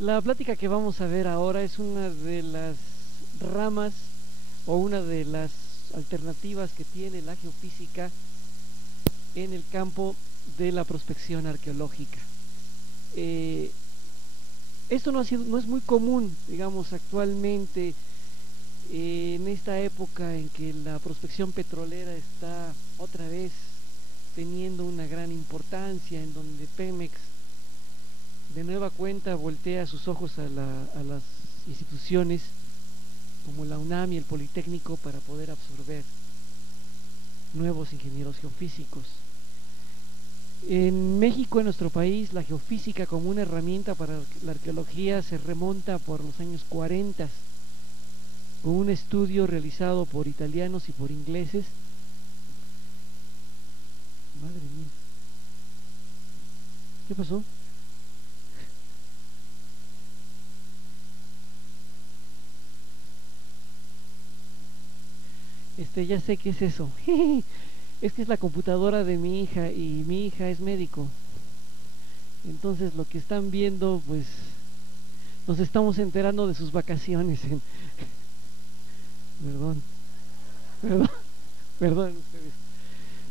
La plática que vamos a ver ahora es una de las ramas o una de las alternativas que tiene la geofísica en el campo de la prospección arqueológica. Eh, Esto no es muy común, digamos, actualmente, en esta época en que la prospección petrolera está otra vez teniendo una gran importancia, en donde Pemex de nueva cuenta voltea sus ojos a las instituciones como la UNAM y el Politécnico para poder absorber nuevos ingenieros geofísicos. En México, en nuestro país, la geofísica como una herramienta para la arqueología se remonta por los años 40, con un estudio realizado por italianos y por ingleses. Madre mía, ¿qué pasó? Ya sé qué es eso. Es que es la computadora de mi hija y mi hija es médico. Entonces lo que están viendo, pues nos estamos enterando de sus vacaciones. Perdón, perdón, perdón ustedes.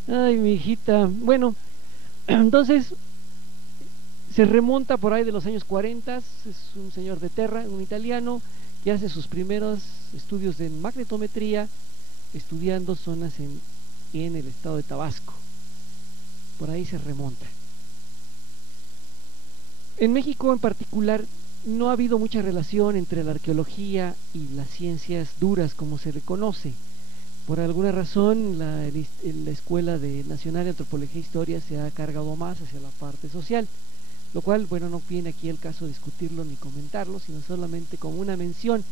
Ay, mi hijita. Bueno, entonces se remonta por ahí de los años 40. Es un señor de Terra, un italiano, que hace sus primeros estudios de magnetometría, estudiando zonas en el estado de Tabasco. Por ahí se remonta. En México en particular no ha habido mucha relación entre la arqueología y las ciencias duras, como se le conoce. Por alguna razón, la Escuela Nacional de Antropología e Historia se ha cargado más hacia la parte social, lo cual, bueno, no viene aquí el caso de discutirlo ni comentarlo, sino solamente como una mención.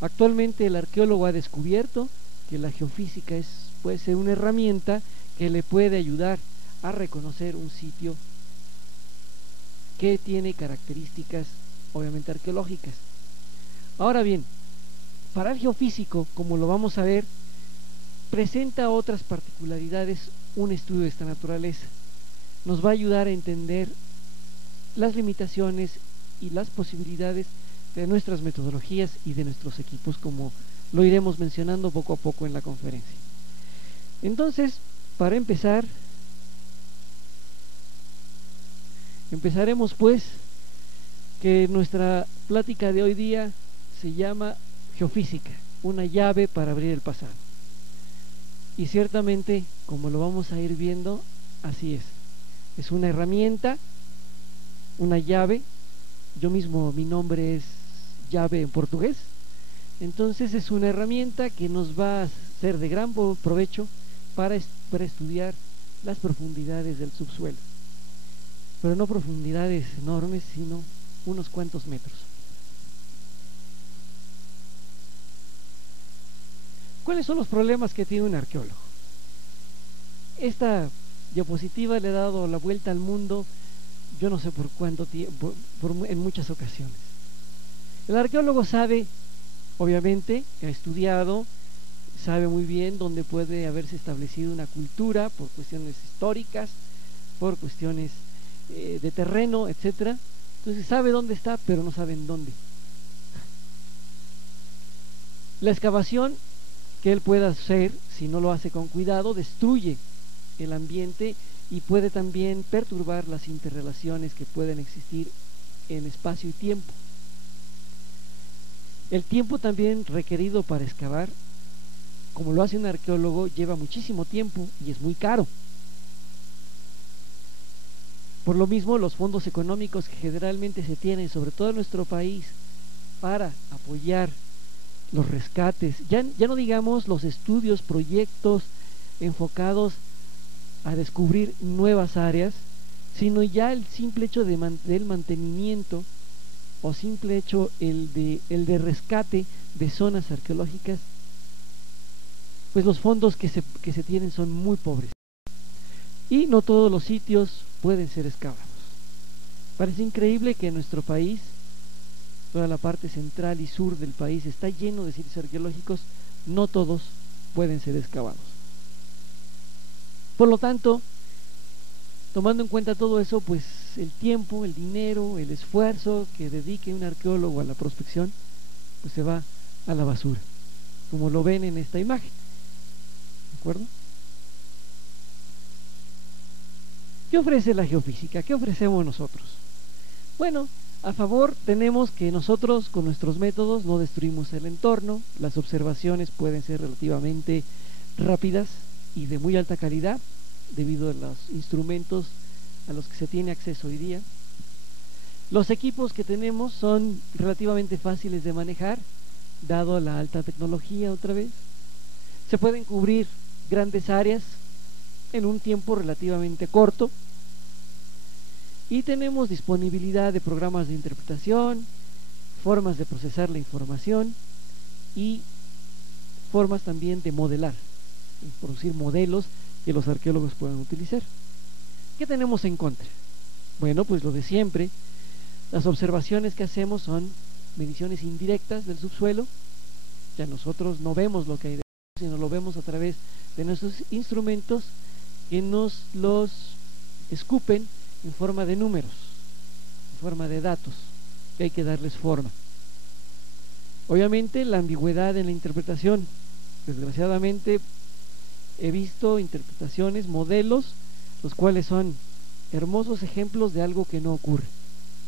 Actualmente el arqueólogo ha descubierto que la geofísica puede ser una herramienta que le puede ayudar a reconocer un sitio que tiene características obviamente arqueológicas. Ahora bien, para el geofísico, como lo vamos a ver, presenta otras particularidades un estudio de esta naturaleza. Nos va a ayudar a entender las limitaciones y las posibilidades de nuestras metodologías y de nuestros equipos, como lo iremos mencionando poco a poco en la conferencia. Entonces, para empezaremos pues que nuestra plática de hoy día se llama Geofísica, una llave para abrir el pasado. Y ciertamente, como lo vamos a ir viendo, así es. Es una herramienta, una llave. Yo mismo, mi nombre es llave en portugués. Entonces es una herramienta que nos va a ser de gran provecho para estudiar las profundidades del subsuelo. Pero no profundidades enormes, sino unos cuantos metros. ¿Cuáles son los problemas que tiene un arqueólogo? Esta diapositiva le ha dado la vuelta al mundo, yo no sé por cuánto tiempo, en muchas ocasiones. El arqueólogo sabe, obviamente, ha estudiado, sabe muy bien dónde puede haberse establecido una cultura por cuestiones históricas, por cuestiones de terreno, etcétera. Entonces sabe dónde está, pero no sabe en dónde. La excavación que él pueda hacer, si no lo hace con cuidado, destruye el ambiente y puede también perturbar las interrelaciones que pueden existir en espacio y tiempo. El tiempo también requerido para excavar, como lo hace un arqueólogo, lleva muchísimo tiempo y es muy caro. Por lo mismo, los fondos económicos que generalmente se tienen, sobre todo en nuestro país, para apoyar los rescates, ya no digamos los estudios, proyectos enfocados a descubrir nuevas áreas, sino ya el simple hecho del mantenimiento o simple hecho el de rescate de zonas arqueológicas, pues los fondos que se tienen son muy pobres y no todos los sitios pueden ser excavados. Parece increíble que en nuestro país, toda la parte central y sur del país está lleno de sitios arqueológicos, no todos pueden ser excavados. Por lo tanto, Tomando en cuenta todo eso, pues el tiempo, el dinero, el esfuerzo que dedique un arqueólogo a la prospección, pues se va a la basura, como lo ven en esta imagen. ¿De acuerdo? ¿Qué ofrece la geofísica? ¿Qué ofrecemos nosotros? Bueno, a favor tenemos que nosotros con nuestros métodos no destruimos el entorno, las observaciones pueden ser relativamente rápidas y de muy alta calidad debido a los instrumentos a los que se tiene acceso hoy día. Los equipos que tenemos son relativamente fáciles de manejar, dado la alta tecnología otra vez. Se pueden cubrir grandes áreas en un tiempo relativamente corto. Y tenemos disponibilidad de programas de interpretación, formas de procesar la información y formas también de modelar, de producir modelos que los arqueólogos puedan utilizar. ¿Qué tenemos en contra? Bueno, pues lo de siempre. Las observaciones que hacemos son mediciones indirectas del subsuelo. Ya nosotros no vemos lo que hay debajo, sino lo vemos a través de nuestros instrumentos que nos los escupen en forma de números, en forma de datos, que hay que darles forma. Obviamente la ambigüedad en la interpretación. Desgraciadamente he visto interpretaciones, modelos, los cuales son hermosos ejemplos de algo que no ocurre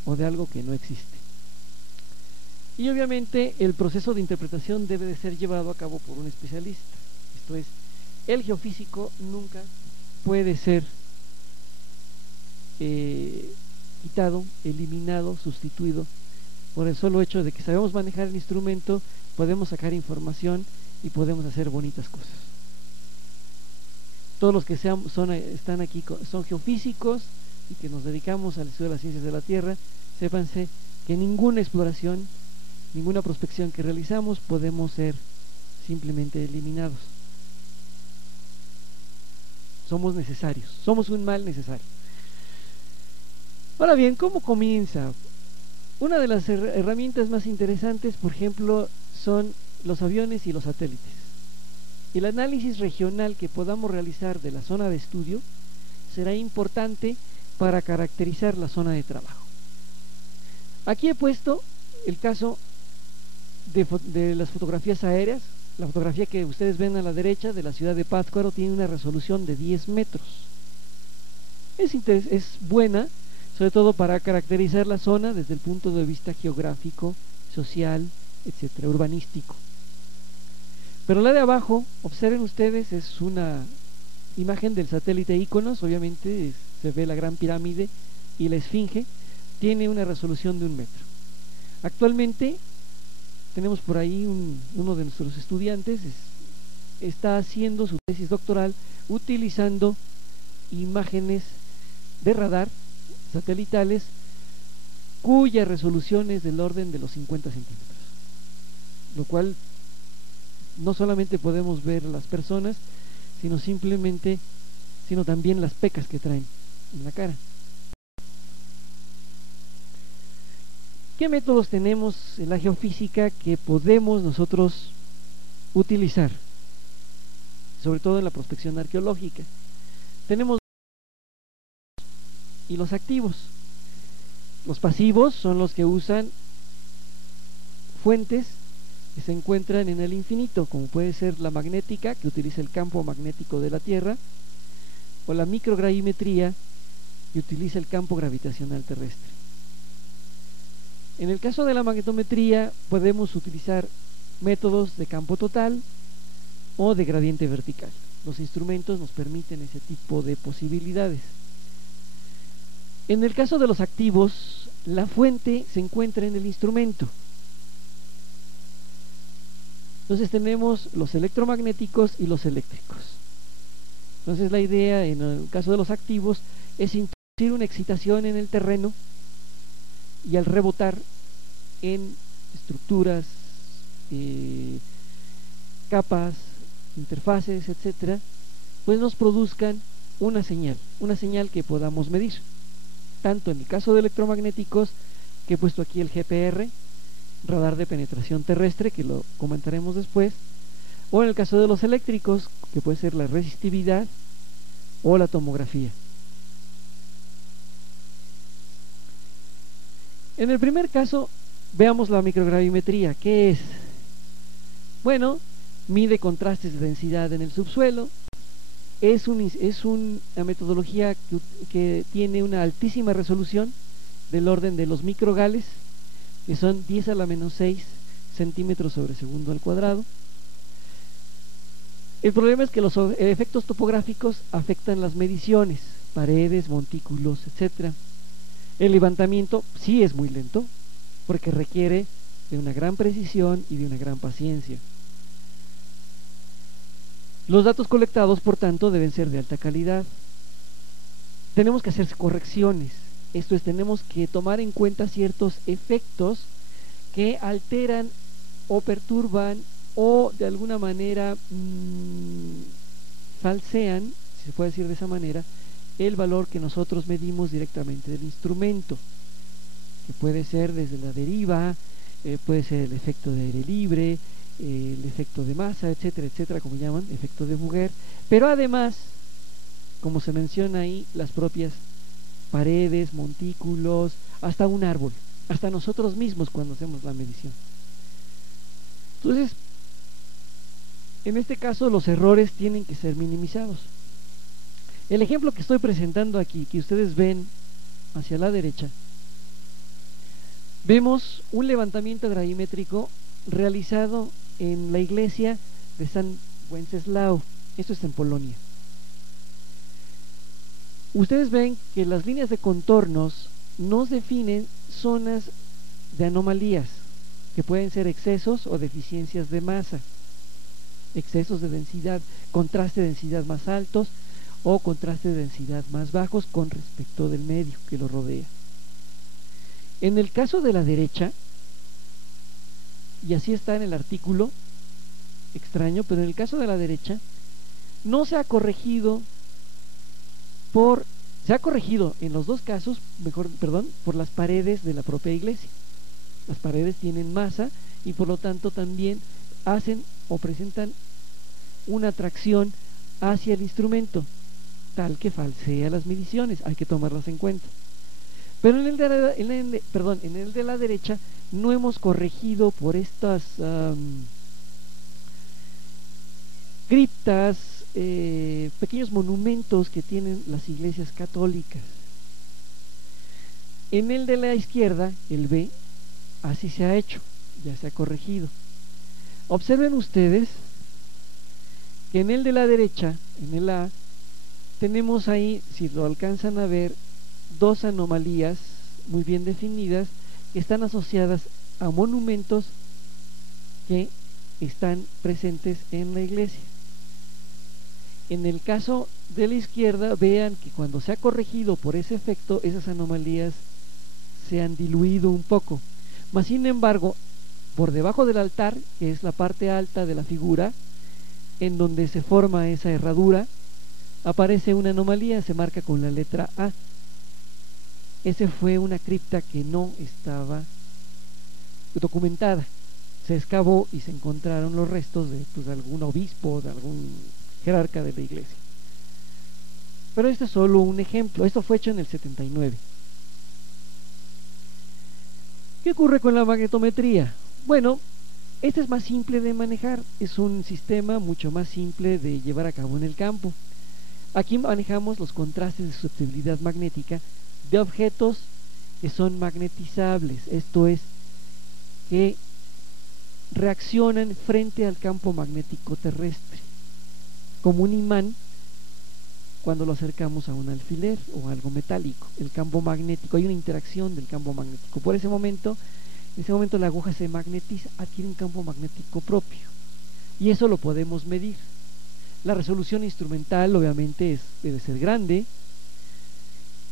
o de algo que no existe. Y obviamente el proceso de interpretación debe de ser llevado a cabo por un especialista. Esto es, el geofísico nunca puede ser quitado, eliminado, sustituido por el solo hecho de que sabemos manejar el instrumento, podemos sacar información y podemos hacer bonitas cosas. Todos los que están aquí son geofísicos y que nos dedicamos al estudio de las ciencias de la Tierra, sépanse que ninguna exploración, ninguna prospección que realizamos podemos ser simplemente eliminados. Somos necesarios, somos un mal necesario. Ahora bien, ¿cómo comienza? Una de las herramientas más interesantes, por ejemplo, son los aviones y los satélites. El análisis regional que podamos realizar de la zona de estudio será importante para caracterizar la zona de trabajo. Aquí he puesto el caso de las fotografías aéreas. La fotografía que ustedes ven a la derecha de la ciudad de Pátzcuaro tiene una resolución de 10 metros. Es buena, sobre todo para caracterizar la zona desde el punto de vista geográfico, social, etcétera, urbanístico. Pero la de abajo, observen ustedes, es una imagen del satélite Iconos. Obviamente se ve la Gran Pirámide y la Esfinge. Tiene una resolución de 1 metro. Actualmente tenemos por ahí uno de nuestros estudiantes está haciendo su tesis doctoral utilizando imágenes de radar satelitales cuya resolución es del orden de los 50 centímetros, lo cual no solamente podemos ver las personas, sino también las pecas que traen en la cara. ¿Qué métodos tenemos en la geofísica que podemos nosotros utilizar? Sobre todo en la prospección arqueológica. Tenemos y los activos. Los pasivos son los que usan fuentes que se encuentran en el infinito, como puede ser la magnética, que utiliza el campo magnético de la Tierra, o la microgravimetría, que utiliza el campo gravitacional terrestre. En el caso de la magnetometría podemos utilizar métodos de campo total o de gradiente vertical. Los instrumentos nos permiten ese tipo de posibilidades. En el caso de los activos, la fuente se encuentra en el instrumento. Entonces tenemos los electromagnéticos y los eléctricos. Entonces la idea en el caso de los activos es introducir una excitación en el terreno y al rebotar en estructuras, capas, interfaces, etcétera, pues nos produzcan una señal que podamos medir. Tanto en el caso de electromagnéticos, que he puesto aquí el GPR, radar de penetración terrestre, que lo comentaremos después, o en el caso de los eléctricos, que puede ser la resistividad o la tomografía. En el primer caso, veamos la microgravimetría. ¿Qué es? Bueno, mide contrastes de densidad en el subsuelo. Es una metodología que tiene una altísima resolución del orden de los microgales, que son 10 a la menos 6 centímetros sobre segundo al cuadrado. El problema es que los efectos topográficos afectan las mediciones, paredes, montículos, etc. El levantamiento sí es muy lento, porque requiere de una gran precisión y de una gran paciencia. Los datos colectados, por tanto, deben ser de alta calidad. Tenemos que hacer correcciones, esto es, tenemos que tomar en cuenta ciertos efectos que alteran o perturban o de alguna manera falsean, si se puede decir de esa manera, el valor que nosotros medimos directamente del instrumento, que puede ser desde la deriva, puede ser el efecto de aire libre, el efecto de masa, etcétera, etcétera, como llaman, efecto de Bouguer, pero además, como se menciona ahí, las propias paredes, montículos, hasta un árbol, hasta nosotros mismos cuando hacemos la medición. Entonces, en este caso los errores tienen que ser minimizados. El ejemplo que estoy presentando aquí, que ustedes ven hacia la derecha, vemos un levantamiento gravimétrico realizado en la iglesia de San Wenceslao. Esto está en Polonia. Ustedes ven que las líneas de contornos nos definen zonas de anomalías, que pueden ser excesos o deficiencias de masa, excesos de densidad, contraste de densidad más altos o contraste de densidad más bajos con respecto del medio que lo rodea. En el caso de la derecha, y así está en el artículo, extraño, pero en el caso de la derecha no se ha corregido se ha corregido en los dos casos, por las paredes de la propia iglesia. Las paredes tienen masa y por lo tanto también hacen o presentan una atracción hacia el instrumento, tal que falsea las mediciones, hay que tomarlas en cuenta. Pero en el de la derecha no hemos corregido por estas criptas, pequeños monumentos que tienen las iglesias católicas. En el de la izquierda, el B, así se ha hecho, ya se ha corregido. Observen ustedes que en el de la derecha, en el A, tenemos ahí, si lo alcanzan a ver, dos anomalías muy bien definidas que están asociadas a monumentos que están presentes en la iglesia. En el caso de la izquierda, vean que cuando se ha corregido por ese efecto, esas anomalías se han diluido un poco. Mas sin embargo, por debajo del altar, que es la parte alta de la figura, en donde se forma esa herradura, aparece una anomalía, se marca con la letra A. Esa fue una cripta que no estaba documentada. Se excavó y se encontraron los restos de algún obispo, de algún jerarca de la iglesia. Pero este es solo un ejemplo. Esto fue hecho en el 79. ¿Qué ocurre con la magnetometría? Bueno, este es más simple de manejar, es un sistema mucho más simple de llevar a cabo en el campo. Aquí manejamos los contrastes de susceptibilidad magnética de objetos que son magnetizables, esto es, que reaccionan frente al campo magnético terrestre, como un imán cuando lo acercamos a un alfiler o algo metálico. El campo magnético, hay una interacción del campo magnético. En ese momento la aguja se magnetiza, adquiere un campo magnético propio, y eso lo podemos medir. La resolución instrumental obviamente debe ser grande,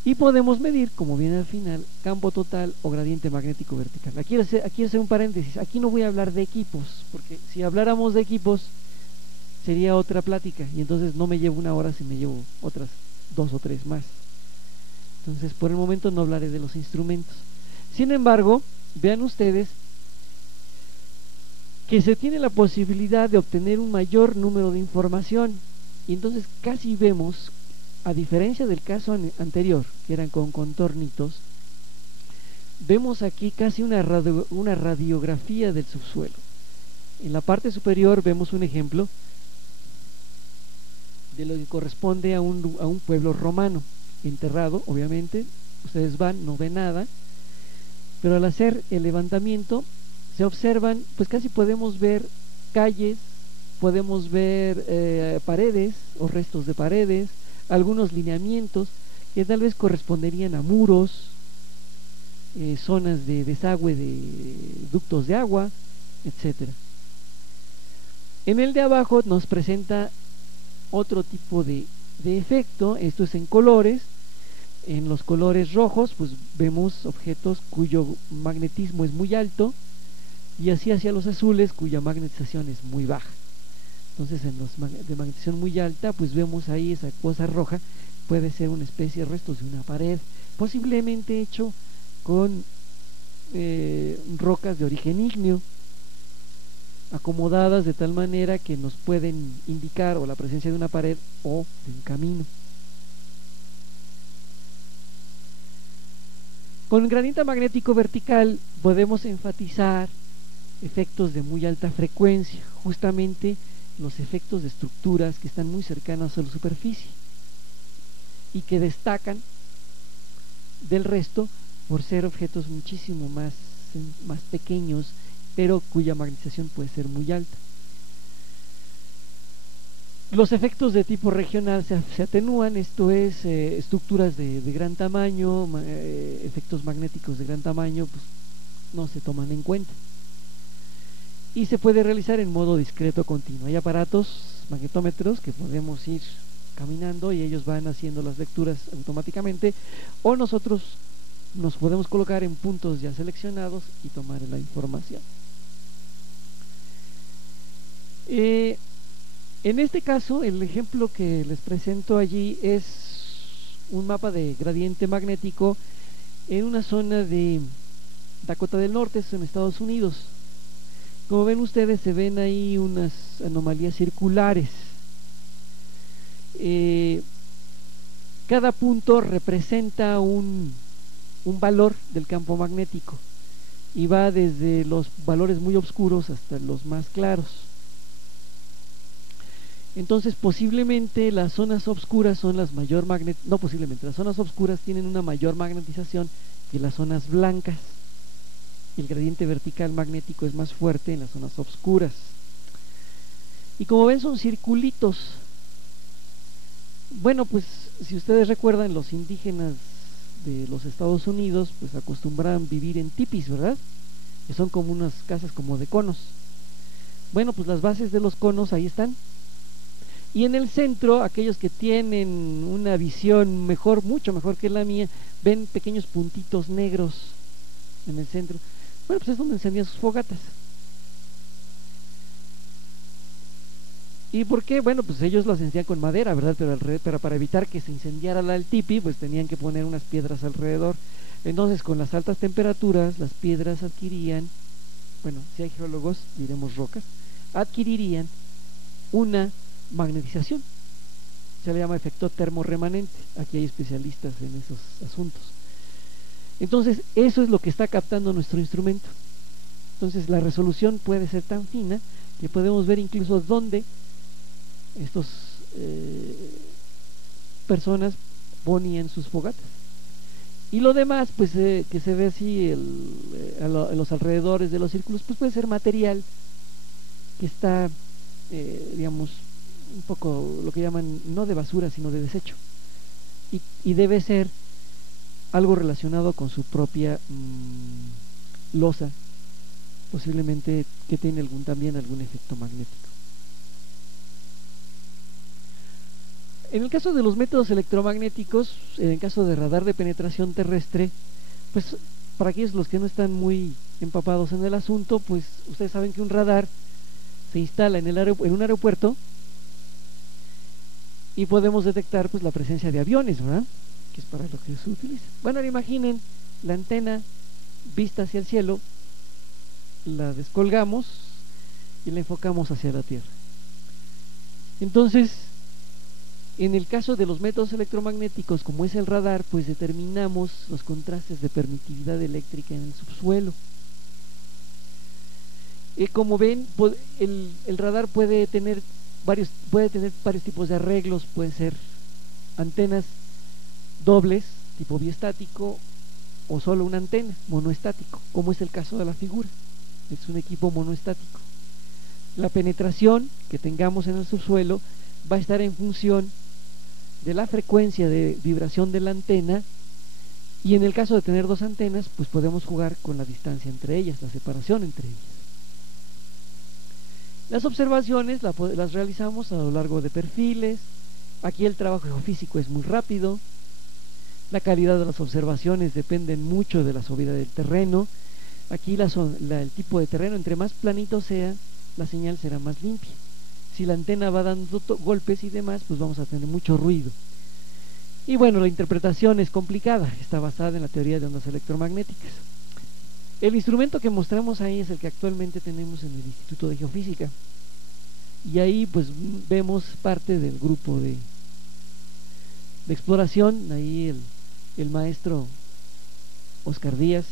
y podemos medir, como viene al final, campo total o gradiente magnético vertical. Aquí hacer un paréntesis. Aquí no voy a hablar de equipos, porque si habláramos de equipos sería otra plática, y entonces no me llevo una hora si me llevo otras 2 o 3 más. Entonces por el momento no hablaré de los instrumentos. Sin embargo, vean ustedes que se tiene la posibilidad de obtener un mayor número de información, y entonces casi vemos, a diferencia del caso anterior, que eran con contornitos, vemos aquí casi una radiografía del subsuelo. En la parte superior vemos un ejemplo de lo que corresponde a un pueblo romano, enterrado, obviamente. Ustedes van, no ven nada, pero al hacer el levantamiento se observan, pues casi podemos ver calles, podemos ver paredes o restos de paredes, algunos lineamientos que tal vez corresponderían a muros, zonas de desagüe de ductos de agua, etcétera. En el de abajo nos presenta otro tipo de efecto. Esto es en colores. En los colores rojos pues vemos objetos cuyo magnetismo es muy alto, y así hacia los azules cuya magnetización es muy baja. Entonces en los de magnetización muy alta pues vemos ahí esa cosa roja, puede ser una especie de restos de una pared, posiblemente hecho con rocas de origen ígneo, acomodadas de tal manera que nos pueden indicar o la presencia de una pared o de un camino. Con granito magnético vertical podemos enfatizar efectos de muy alta frecuencia, justamente los efectos de estructuras que están muy cercanas a la superficie y que destacan del resto por ser objetos muchísimo más pequeños, pero cuya magnetización puede ser muy alta. Los efectos de tipo regional se atenúan, esto es, estructuras de gran tamaño, efectos magnéticos de gran tamaño, pues no se toman en cuenta. Y se puede realizar en modo discreto continuo. Hay aparatos, magnetómetros, que podemos ir caminando y ellos van haciendo las lecturas automáticamente, o nosotros nos podemos colocar en puntos ya seleccionados y tomar la información. En este caso, el ejemplo que les presento allí es un mapa de gradiente magnético en una zona de Dakota del Norte, en Estados Unidos. Como ven ustedes, se ven ahí unas anomalías circulares. Cada punto representa un valor del campo magnético y va desde los valores muy oscuros hasta los más claros. Entonces posiblemente las zonas oscuras son las mayor no posiblemente, las zonas oscuras tienen una mayor magnetización que las zonas blancas. El gradiente vertical magnético es más fuerte en las zonas oscuras. Y como ven, son circulitos. Bueno, pues si ustedes recuerdan, los indígenas de los Estados Unidos pues acostumbraban vivir en tipis, ¿verdad? Que son como unas casas como de conos. Bueno, pues las bases de los conos ahí están. Y en el centro, aquellos que tienen una visión mejor, mucho mejor que la mía, ven pequeños puntitos negros en el centro. Bueno, pues es donde encendían sus fogatas. ¿Y por qué? Bueno, pues ellos las encendían con madera, ¿verdad? Pero para evitar que se incendiara el tipi, pues tenían que poner unas piedras alrededor. Entonces, con las altas temperaturas, las piedras adquirían, bueno, si hay geólogos, diremos rocas, adquirirían una magnetización. Se le llama efecto termorremanente. Aquí hay especialistas en esos asuntos. Entonces eso es lo que está captando nuestro instrumento. Entonces la resolución puede ser tan fina que podemos ver incluso dónde estos personas ponían sus fogatas. Y lo demás pues que se ve así a los alrededores de los círculos, pues puede ser material que está digamos un poco lo que llaman no de basura sino de desecho, y debe ser algo relacionado con su propia losa, posiblemente que tiene también algún efecto magnético. En el caso de los métodos electromagnéticos, en el caso de radar de penetración terrestre, pues para aquellos los que no están muy empapados en el asunto, pues ustedes saben que un radar se instala en un aeropuerto y podemos detectar pues la presencia de aviones, ¿verdad? Que es para lo que se utiliza. Bueno, ahora imaginen la antena vista hacia el cielo, la descolgamos y la enfocamos hacia la Tierra. Entonces En el caso de los métodos electromagnéticos, como es el radar, pues determinamos los contrastes de permitividad eléctrica en el subsuelo. Como ven, el radar puede tener varios tipos de arreglos. Pueden ser antenas dobles, tipo biestático, o solo una antena, monoestático, como es el caso de la figura. Es un equipo monoestático. La penetración que tengamos en el subsuelo va a estar en función de la frecuencia de vibración de la antena, y en el caso de tener dos antenas, pues podemos jugar con la distancia entre ellas, la separación entre ellas. Las observaciones las realizamos a lo largo de perfiles. Aquí el trabajo geofísico es muy rápido. La calidad de las observaciones depende mucho de la suavidad del terreno. Aquí el tipo de terreno, entre más planito sea, la señal será más limpia. Si la antena va dando golpes y demás, pues vamos a tener mucho ruido. Y bueno, la interpretación es complicada, está basada en la teoría de ondas electromagnéticas. El instrumento que mostramos ahí es el que actualmente tenemos en el Instituto de Geofísica, y ahí pues vemos parte del grupo de exploración. Ahí el maestro Oscar Díaz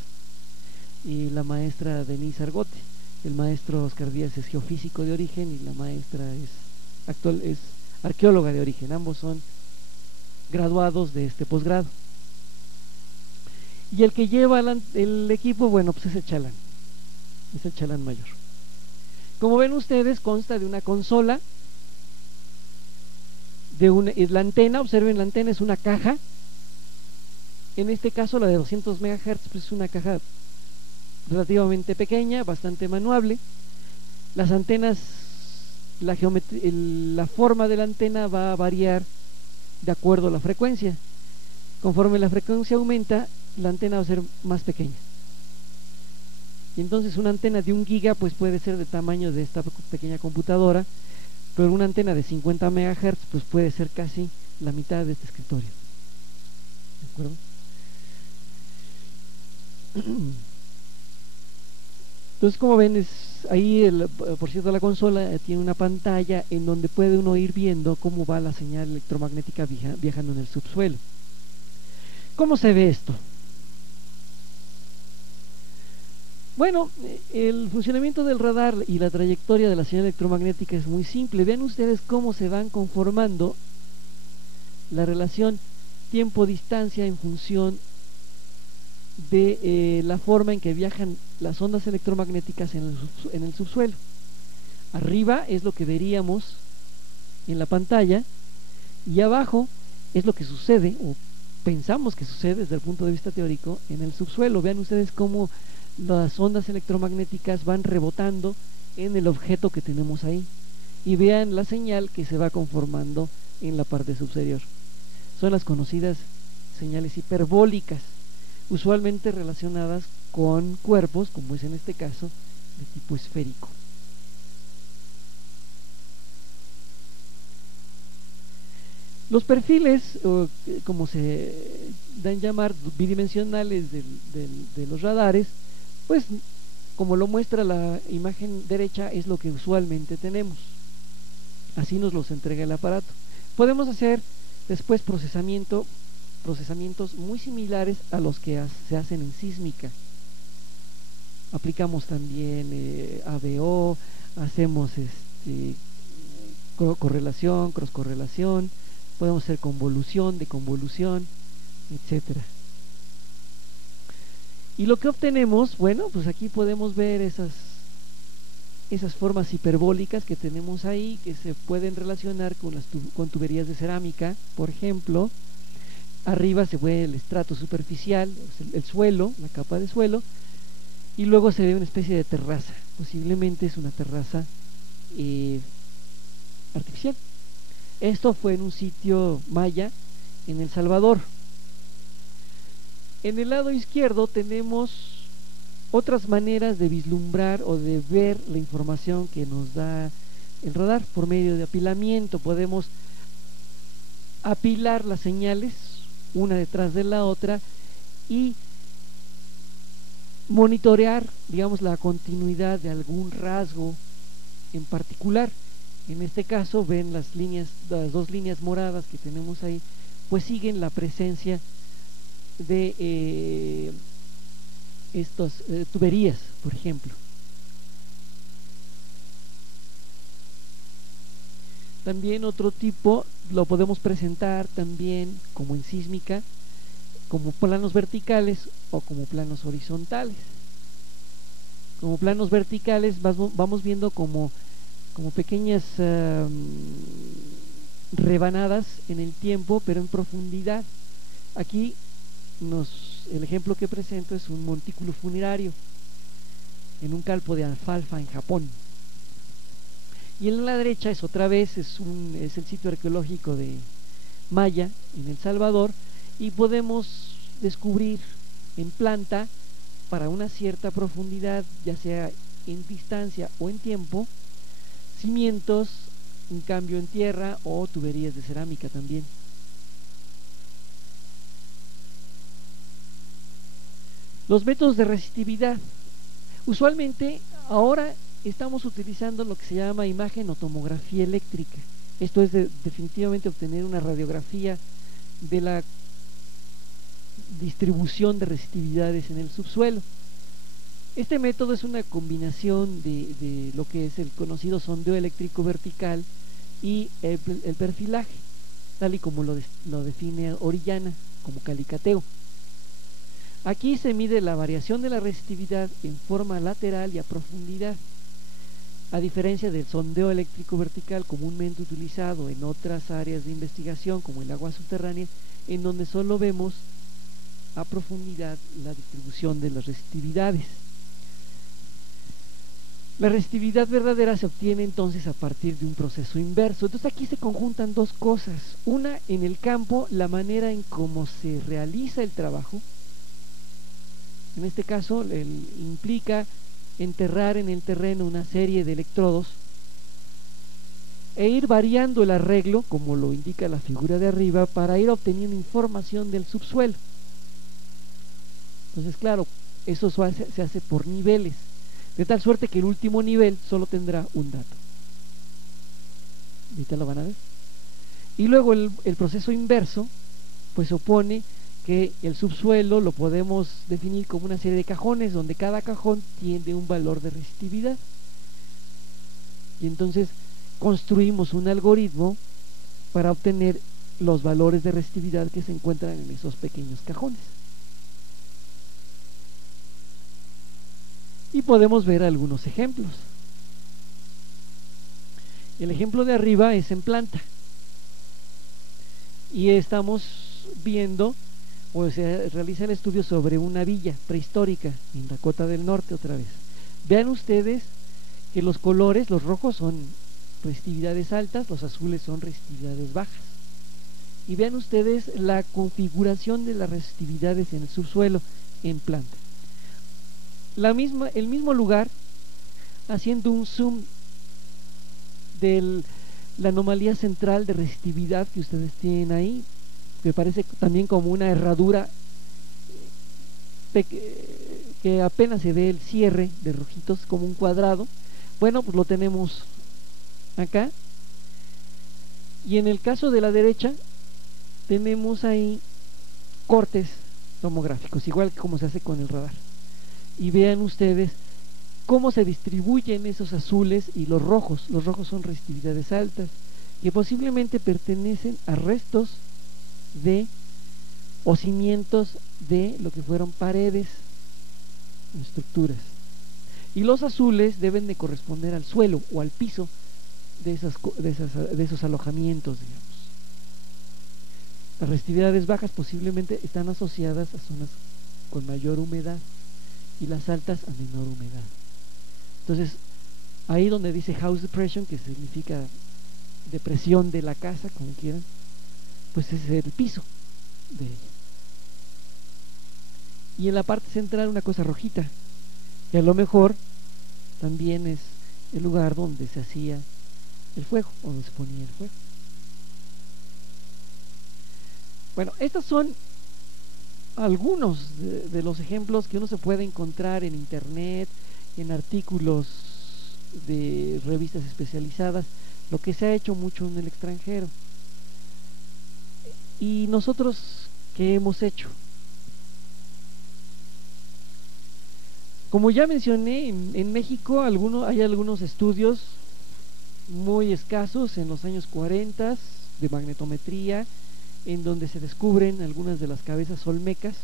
y la maestra Denise Argote. El maestro Oscar Díaz es geofísico de origen y la maestra es arqueóloga de origen. Ambos son graduados de este posgrado. Y el que lleva el equipo, bueno, pues es el chalán mayor. Como ven ustedes, consta de una consola, la antena. Observen, la antena es una caja. En este caso la de 200 MHz, pues es una caja relativamente pequeña, bastante manuable. Las antenas, la forma de la antena va a variar de acuerdo a la frecuencia. Conforme la frecuencia aumenta, la antena va a ser más pequeña. Y entonces una antena de 1 giga pues puede ser de tamaño de esta pequeña computadora, pero una antena de 50 MHz pues puede ser casi la mitad de este escritorio. ¿De acuerdo? Entonces, como ven, ahí por cierto, la consola tiene una pantalla en donde puede uno ir viendo cómo va la señal electromagnética viajando en el subsuelo. ¿Cómo se ve esto? Bueno, el funcionamiento del radar y la trayectoria de la señal electromagnética es muy simple. Vean ustedes cómo se van conformando la relación tiempo-distancia en función de la forma en que viajan las ondas electromagnéticas en el subsuelo. Arriba es lo que veríamos en la pantalla, y abajo es lo que sucede, o pensamos que sucede desde el punto de vista teórico, en el subsuelo. Vean ustedes cómo las ondas electromagnéticas van rebotando en el objeto que tenemos ahí, y vean la señal que se va conformando en la parte superior. Son las conocidas señales hiperbólicas, usualmente relacionadas con cuerpos, como es en este caso, de tipo esférico. Los perfiles, como se dan llamar, bidimensionales de los radares, pues como lo muestra la imagen derecha, es lo que usualmente tenemos. Así nos los entrega el aparato. Podemos hacer después procesamientos muy similares a los que se hacen en sísmica. Aplicamos también ABO, hacemos correlación, cross-correlación, podemos hacer convolución, deconvolución, etcétera. Y lo que obtenemos, bueno, pues aquí podemos ver esas formas hiperbólicas que tenemos ahí, que se pueden relacionar con tuberías de cerámica, por ejemplo. Arriba se ve el estrato superficial, el suelo, la capa de suelo, y luego se ve una especie de terraza. Posiblemente es una terraza artificial. Esto fue en un sitio maya en El Salvador. En el lado izquierdo tenemos otras maneras de vislumbrar o de ver la información que nos da el radar. Por medio de apilamiento podemos apilar las señales una detrás de la otra y monitorear, digamos, la continuidad de algún rasgo en particular. En este caso ven las dos líneas moradas que tenemos ahí, pues siguen la presencia de estas tuberías, por ejemplo. También otro tipo lo podemos presentar también como en sísmica, como planos verticales o como planos horizontales. Como planos verticales vamos viendo como pequeñas rebanadas en el tiempo, pero en profundidad. Aquí el ejemplo que presento es un montículo funerario en un campo de alfalfa en Japón. Y en la derecha es otra vez, es el sitio arqueológico de Maya en El Salvador, y podemos descubrir en planta, para una cierta profundidad, ya sea en distancia o en tiempo, cimientos, un cambio en tierra o tuberías de cerámica también. Los métodos de resistividad. Usualmente ahora estamos utilizando lo que se llama imagen o tomografía eléctrica. Esto es definitivamente obtener una radiografía de la distribución de resistividades en el subsuelo. Este método es una combinación de lo que es el conocido sondeo eléctrico vertical y el perfilaje, tal y como lo define Orellana como calicateo. Aquí se mide la variación de la resistividad en forma lateral y a profundidad, a diferencia del sondeo eléctrico vertical comúnmente utilizado en otras áreas de investigación como el agua subterránea, en donde solo vemos a profundidad la distribución de las resistividades. La resistividad verdadera se obtiene entonces a partir de un proceso inverso. Entonces aquí se conjuntan dos cosas. Una, en el campo, la manera en cómo se realiza el trabajo. En este caso implica enterrar en el terreno una serie de electrodos e ir variando el arreglo, como lo indica la figura de arriba, para ir obteniendo información del subsuelo. Entonces, claro, eso se hace por niveles, de tal suerte que el último nivel solo tendrá un dato. Ahorita lo van a ver. Y luego el proceso inverso, pues opone que el subsuelo lo podemos definir como una serie de cajones, donde cada cajón tiene un valor de resistividad. Y entonces construimos un algoritmo para obtener los valores de resistividad que se encuentran en esos pequeños cajones. Y podemos ver algunos ejemplos. El ejemplo de arriba es en planta. Y estamos viendo, o se realiza el estudio sobre una villa prehistórica en Dakota del Norte otra vez. Vean ustedes que los colores, los rojos son resistividades altas, los azules son resistividades bajas. Y vean ustedes la configuración de las resistividades en el subsuelo en planta. El mismo lugar, haciendo un zoom de la anomalía central de resistividad que ustedes tienen ahí, que parece también como una herradura que apenas se ve el cierre de rojitos como un cuadrado. Bueno, pues lo tenemos acá. Y en el caso de la derecha tenemos ahí cortes tomográficos, igual que como se hace con el radar. Y vean ustedes cómo se distribuyen esos azules y los rojos. Los rojos son resistividades altas que posiblemente pertenecen a restos o cimientos de lo que fueron paredes, estructuras. Y los azules deben de corresponder al suelo o al piso de esos alojamientos, digamos. Las resistividades bajas posiblemente están asociadas a zonas con mayor humedad y las altas a menor humedad. Entonces, ahí donde dice house depression, que significa depresión de la casa, como quieran, pues ese es el piso de ella. Y en la parte central una cosa rojita, que a lo mejor también es el lugar donde se hacía el fuego, o donde se ponía el fuego. Bueno, estos son algunos de los ejemplos que uno se puede encontrar en internet, en artículos de revistas especializadas, lo que se ha hecho mucho en el extranjero. ¿Y nosotros qué hemos hecho? Como ya mencioné, en México hay algunos estudios muy escasos en los años 40 de magnetometría, en donde se descubren algunas de las cabezas olmecas.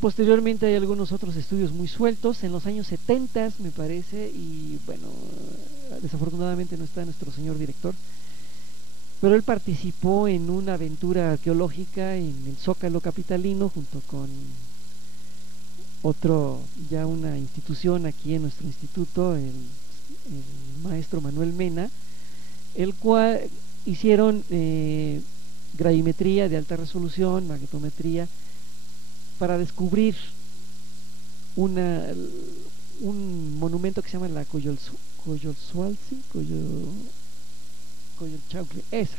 Posteriormente hay algunos otros estudios muy sueltos, en los años 70 me parece, y bueno, desafortunadamente no está nuestro señor director, pero él participó en una aventura arqueológica en el Zócalo capitalino junto con ya una institución aquí en nuestro instituto, el maestro Manuel Mena, el cual hicieron gravimetría de alta resolución, magnetometría, para descubrir un monumento que se llama la Coyolxauhqui, esa.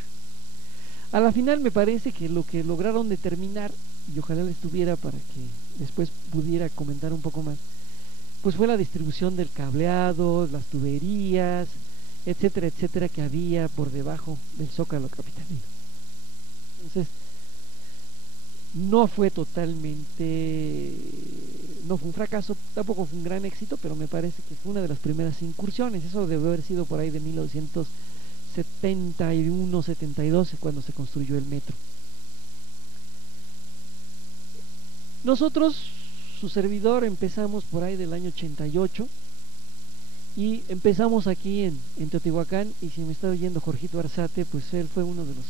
A la final me parece que lo que lograron determinar, y ojalá le estuviera para que después pudiera comentar un poco más, pues fue la distribución del cableado, las tuberías, etcétera, etcétera, que había por debajo del Zócalo capitalino. Entonces, no fue un fracaso, tampoco fue un gran éxito, pero me parece que fue una de las primeras incursiones. Eso debe haber sido por ahí de 1971, 72, cuando se construyó el metro. Nosotros, su servidor, empezamos por ahí del año 88 y empezamos aquí en Teotihuacán. Y si me está oyendo Jorgito Arzate, pues él fue uno de los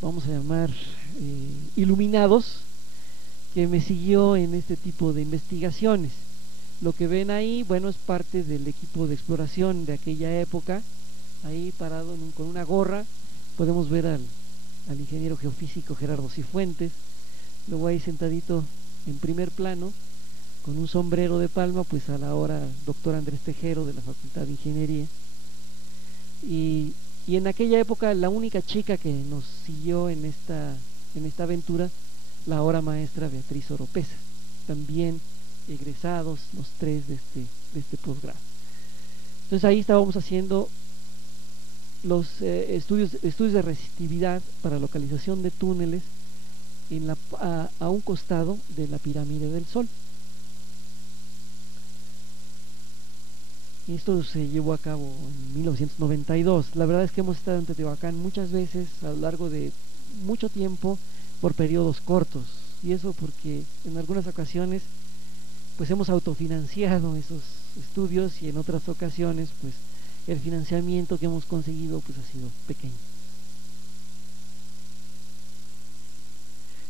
vamos a llamar iluminados, que me siguió en este tipo de investigaciones. Lo que ven ahí, bueno, es parte del equipo de exploración de aquella época. Ahí parado con una gorra podemos ver al ingeniero geofísico Gerardo Cifuentes. Luego ahí sentadito en primer plano con un sombrero de palma, pues a la hora doctor Andrés Tejero, de la Facultad de Ingeniería. Y en aquella época la única chica que nos siguió en esta aventura, la ahora maestra Beatriz Oropesa, también egresados los tres de este posgrado. Entonces ahí estábamos haciendo los estudios de resistividad para localización de túneles a un costado de la pirámide del Sol. Y esto se llevó a cabo en 1992. La verdad es que hemos estado en Teotihuacán muchas veces a lo largo de mucho tiempo por periodos cortos, y eso porque en algunas ocasiones pues hemos autofinanciado esos estudios, y en otras ocasiones pues el financiamiento que hemos conseguido pues ha sido pequeño.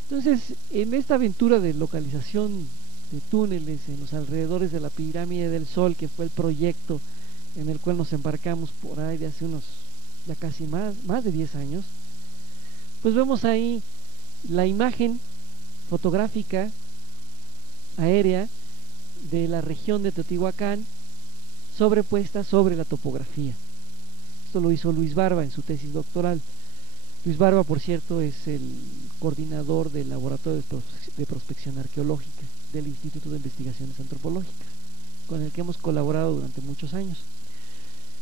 Entonces, en esta aventura de localización de túneles en los alrededores de la pirámide del Sol, que fue el proyecto en el cual nos embarcamos por ahí de hace unos ya casi más de 10 años, pues vemos ahí la imagen fotográfica aérea de la región de Teotihuacán sobrepuesta sobre la topografía. Esto lo hizo Luis Barba en su tesis doctoral. Luis Barba, por cierto, es el coordinador del Laboratorio de Prospección Arqueológica del Instituto de Investigaciones Antropológicas, con el que hemos colaborado durante muchos años.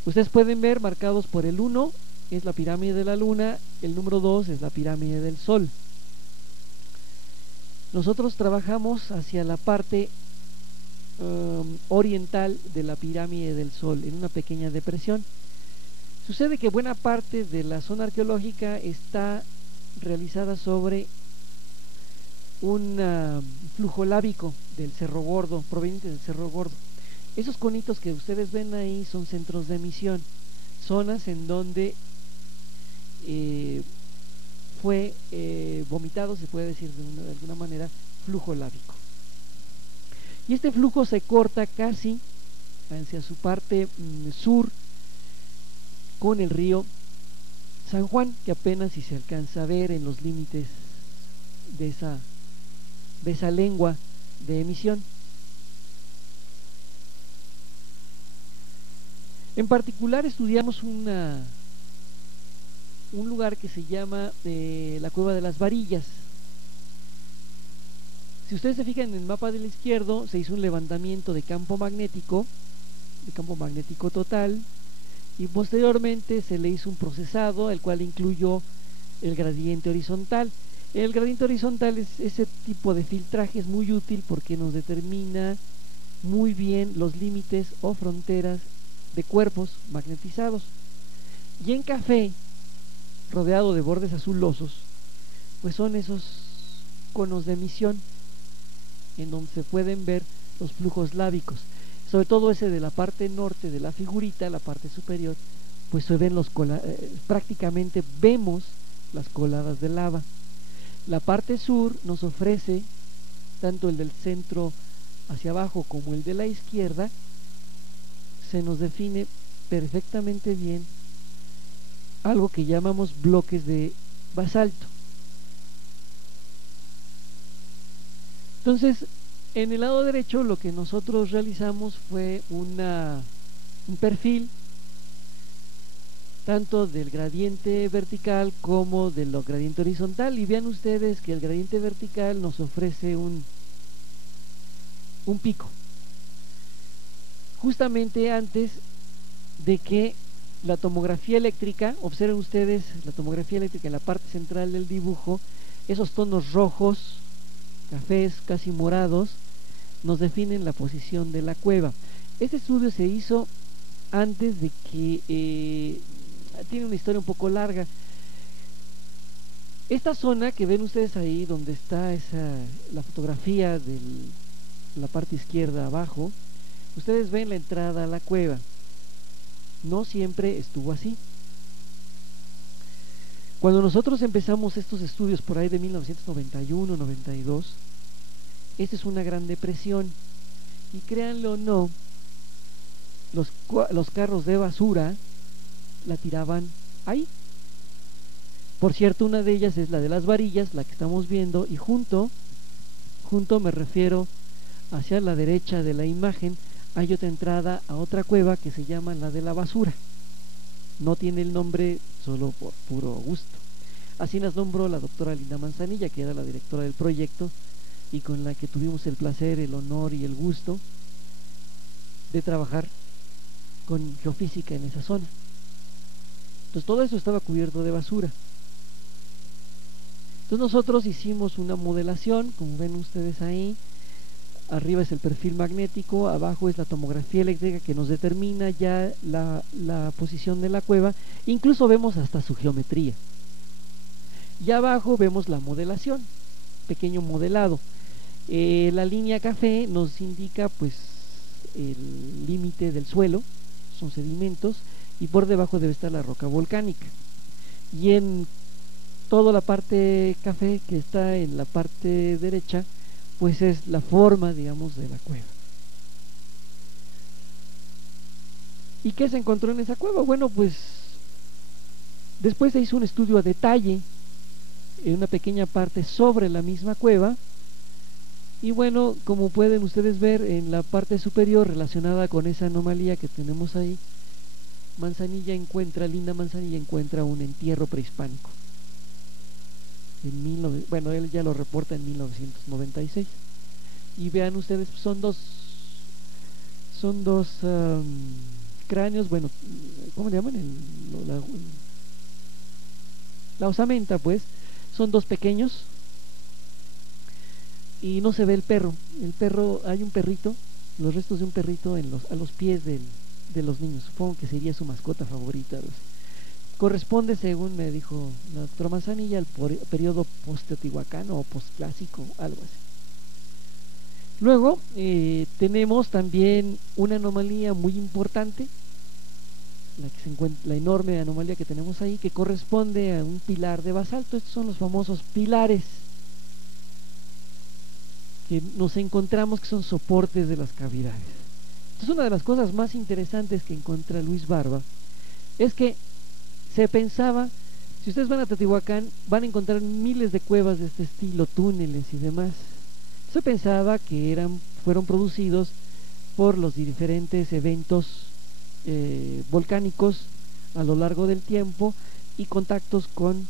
Ustedes pueden ver marcados por el 1 es la pirámide de la Luna, el número 2 es la pirámide del Sol. Nosotros trabajamos hacia la parte oriental de la pirámide del Sol, en una pequeña depresión. Sucede que buena parte de la zona arqueológica está realizada sobre un flujo lábico del Cerro Gordo, proveniente del Cerro Gordo. Esos conitos que ustedes ven ahí son centros de emisión, zonas en donde fue vomitado, se puede decir de alguna manera, flujo lábico. Y este flujo se corta casi hacia su parte sur con el río San Juan, que apenas si se alcanza a ver en los límites de esa lengua de emisión. En particular estudiamos un lugar que se llama la Cueva de las Varillas. Si ustedes se fijan en el mapa del izquierdo, se hizo un levantamiento de campo magnético de campo magnético total, y posteriormente se le hizo un procesado, el cual incluyó el gradiente horizontal. El gradiente horizontal es ese tipo de filtraje, es muy útil porque nos determina muy bien los límites o fronteras de cuerpos magnetizados. Y en café, rodeado de bordes azulosos, pues son esos conos de emisión en donde se pueden ver los flujos lábicos, sobre todo ese de la parte norte de la figurita, la parte superior, pues se ven prácticamente vemos las coladas de lava. La parte sur nos ofrece tanto el del centro hacia abajo como el de la izquierda, se nos define perfectamente bien algo que llamamos bloques de basalto. Entonces, en el lado derecho lo que nosotros realizamos fue un perfil tanto del gradiente vertical como del gradiente horizontal, y vean ustedes que el gradiente vertical nos ofrece un pico justamente antes de que la tomografía eléctrica, observen ustedes la tomografía eléctrica en la parte central del dibujo, esos tonos rojos, cafés, casi morados, nos definen la posición de la cueva. Este estudio se hizo antes de que tiene una historia un poco larga. Esta zona que ven ustedes ahí, donde está la fotografía de la parte izquierda abajo, ustedes ven la entrada a la cueva. No siempre estuvo así. Cuando nosotros empezamos estos estudios por ahí de 1991-92, esta es una gran depresión, y créanlo o no, los carros de basura la tiraban ahí. Por cierto, una de ellas es la de las varillas, la que estamos viendo, y junto me refiero hacia la derecha de la imagen, hay otra entrada a otra cueva que se llama la de la basura. No tiene el nombre solo por puro gusto. Así nos nombró la doctora Linda Manzanilla, que era la directora del proyecto y con la que tuvimos el placer, el honor y el gusto de trabajar con geofísica en esa zona. Entonces todo eso estaba cubierto de basura. Entonces nosotros hicimos una modelación, como ven ustedes ahí. Arriba es el perfil magnético, abajo es la tomografía eléctrica que nos determina ya la posición de la cueva. Incluso vemos hasta su geometría. Y abajo vemos la modelación, pequeño modelado. La línea café nos indica pues el límite del suelo, son sedimentos, y por debajo debe estar la roca volcánica. Y en toda la parte café que está en la parte derecha, pues es la forma, digamos, de la cueva. ¿Y qué se encontró en esa cueva? Bueno, pues después se hizo un estudio a detalle en una pequeña parte sobre la misma cueva, y bueno, como pueden ustedes ver en la parte superior relacionada con esa anomalía que tenemos ahí, Linda Manzanilla encuentra un entierro prehispánico. Bueno, él ya lo reporta en 1996. Y vean ustedes, son dos cráneos, bueno, ¿cómo le llaman? La osamenta, pues, son dos pequeños, y no se ve el perro. Hay un perrito, los restos de un perrito a los pies de los niños. Supongo que sería su mascota favorita. Corresponde, según me dijo la doctora Manzanilla, al periodo post-teotihuacano o postclásico, algo así. Luego tenemos también una anomalía muy importante, la enorme anomalía que tenemos ahí, que corresponde a un pilar de basalto. Estos son los famosos pilares que nos encontramos, que son soportes de las cavidades. Entonces, una de las cosas más interesantes que encuentra Luis Barba es que se pensaba, si ustedes van a Teotihuacán, van a encontrar miles de cuevas de este estilo, túneles y demás. Se pensaba que fueron producidos por los diferentes eventos volcánicos a lo largo del tiempo y contactos con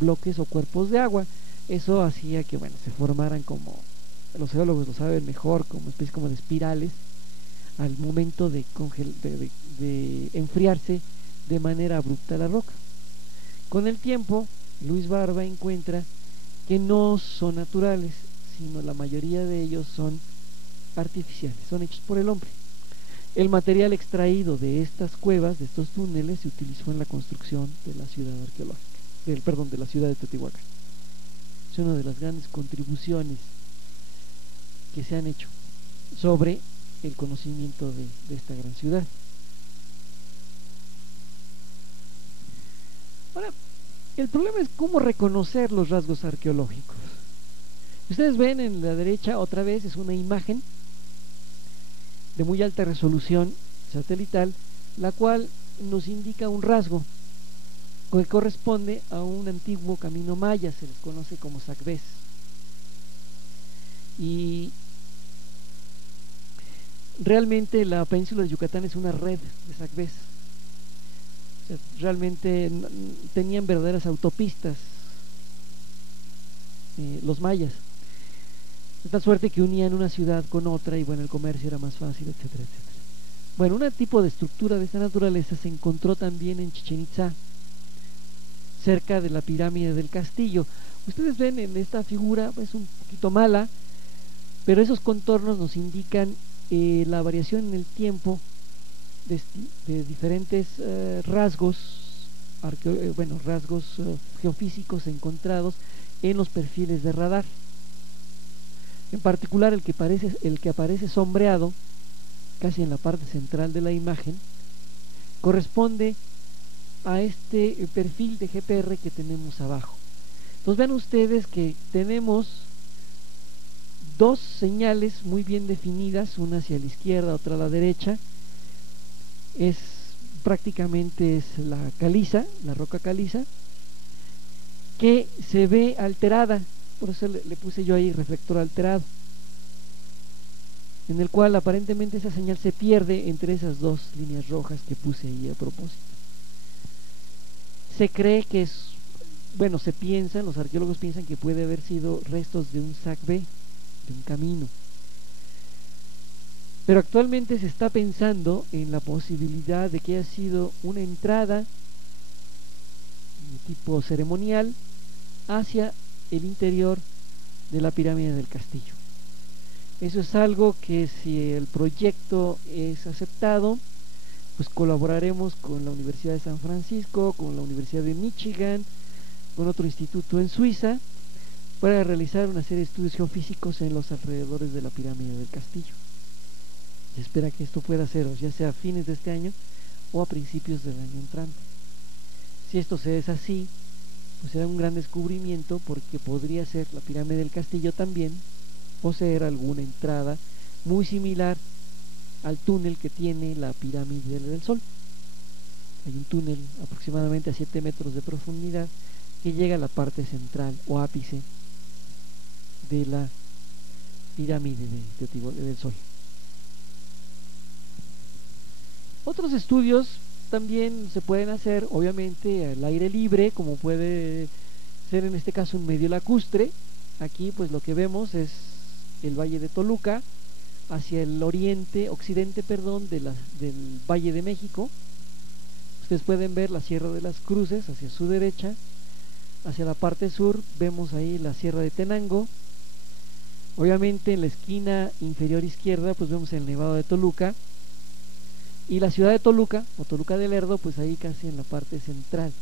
bloques o cuerpos de agua. Eso hacía que, bueno, se formaran, como los geólogos lo saben mejor, como especies como de espirales, al momento de enfriarse de manera abrupta la roca. Con el tiempo, Luis Barba encuentra que no son naturales, sino la mayoría de ellos son artificiales, son hechos por el hombre. El material extraído de estas cuevas, de estos túneles, se utilizó en la construcción de la ciudad arqueológica, de la ciudad de Teotihuacán. Es una de las grandes contribuciones que se han hecho sobre el conocimiento de esta gran ciudad. Ahora, el problema es cómo reconocer los rasgos arqueológicos. Ustedes ven en la derecha, otra vez, es una imagen de muy alta resolución satelital, la cual nos indica un rasgo que corresponde a un antiguo camino maya, se les conoce como Sacbés. Y realmente la península de Yucatán es una red de Sacbés. O sea, realmente tenían verdaderas autopistas los mayas, de tal suerte que unían una ciudad con otra y bueno, el comercio era más fácil, etcétera, etcétera. Bueno, un tipo de estructura de esta naturaleza se encontró también en Chichén Itzá, cerca de la pirámide del castillo. Ustedes ven en esta figura, es un poquito mala, pero esos contornos nos indican la variación en el tiempo de diferentes rasgos geofísicos encontrados en los perfiles de radar. En particular el que aparece sombreado casi en la parte central de la imagen corresponde a este perfil de GPR que tenemos abajo. Entonces vean ustedes que tenemos dos señales muy bien definidas, una hacia la izquierda, otra a la derecha. Prácticamente es la caliza, la roca caliza, que se ve alterada, por eso le puse yo ahí reflector alterado, en el cual aparentemente esa señal se pierde entre esas dos líneas rojas que puse ahí a propósito. Se cree que los arqueólogos piensan que puede haber sido restos de un Sacbé, de un camino. Pero actualmente se está pensando en la posibilidad de que haya sido una entrada de tipo ceremonial hacia el interior de la pirámide del castillo. Eso es algo que, si el proyecto es aceptado, pues colaboraremos con la Universidad de San Francisco, con la Universidad de Michigan, con otro instituto en Suiza, para realizar una serie de estudios geofísicos en los alrededores de la pirámide del castillo. Se espera que esto pueda ser ya sea a fines de este año o a principios del año entrante. Si esto se es así, pues será un gran descubrimiento, porque podría ser la pirámide del castillo también poseer alguna entrada muy similar al túnel que tiene la pirámide del Sol. Hay un túnel aproximadamente a 7 metros de profundidad que llega a la parte central o ápice de la pirámide del Sol. Otros estudios también se pueden hacer, obviamente, al aire libre, como puede ser en este caso un medio lacustre. Aquí pues lo que vemos es el Valle de Toluca hacia el occidente del Valle de México. Ustedes pueden ver la Sierra de las Cruces hacia su derecha. Hacia la parte sur vemos ahí la Sierra de Tenango. Obviamente en la esquina inferior izquierda pues vemos el Nevado de Toluca, y la ciudad de Toluca o Toluca del Lerdo pues ahí casi en la parte central.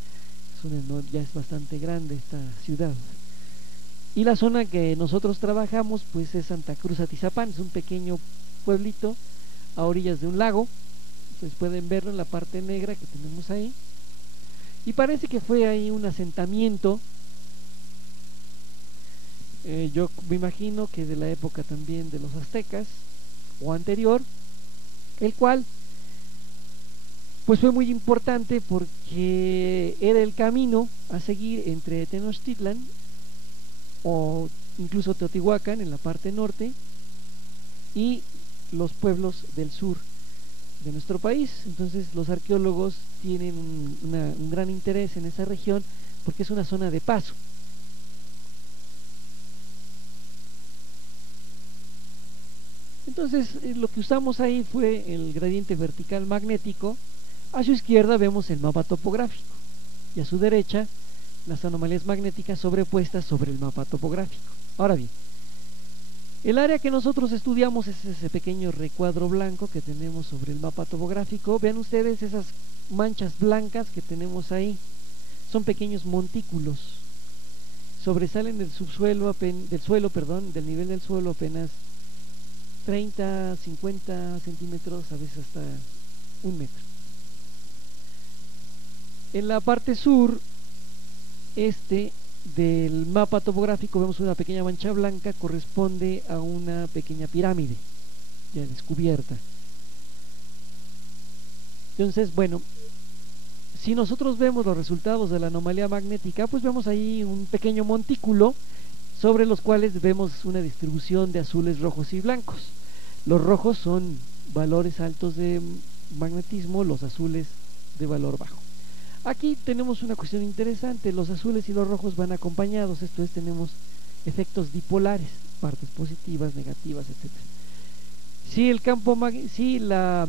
Ya es bastante grande esta ciudad. Y la zona que nosotros trabajamos pues es Santa Cruz Atizapán, es un pequeño pueblito a orillas de un lago. Ustedes pueden verlo en la parte negra que tenemos ahí, y parece que fue ahí un asentamiento, yo me imagino que de la época también de los aztecas o anterior, el cual pues fue muy importante porque era el camino a seguir entre Tenochtitlan o incluso Teotihuacán en la parte norte y los pueblos del sur de nuestro país. Entonces los arqueólogos tienen un gran interés en esa región porque es una zona de paso. Entonces lo que usamos ahí fue el gradiente vertical magnético. A su izquierda vemos el mapa topográfico y a su derecha las anomalías magnéticas sobrepuestas sobre el mapa topográfico. Ahora bien, el área que nosotros estudiamos es ese pequeño recuadro blanco que tenemos sobre el mapa topográfico. Vean ustedes esas manchas blancas que tenemos ahí, son pequeños montículos, sobresalen del subsuelo, del nivel del suelo apenas 30, 50 centímetros, a veces hasta 1 metro. En la parte sur del mapa topográfico vemos una pequeña mancha blanca, corresponde a una pequeña pirámide ya descubierta. Entonces, bueno, si nosotros vemos los resultados de la anomalía magnética, pues vemos ahí un pequeño montículo sobre los cuales vemos una distribución de azules, rojos y blancos. Los rojos son valores altos de magnetismo, los azules de valor bajo. Aquí tenemos una cuestión interesante, los azules y los rojos van acompañados, esto es, tenemos efectos dipolares, partes positivas, negativas, etc. Si la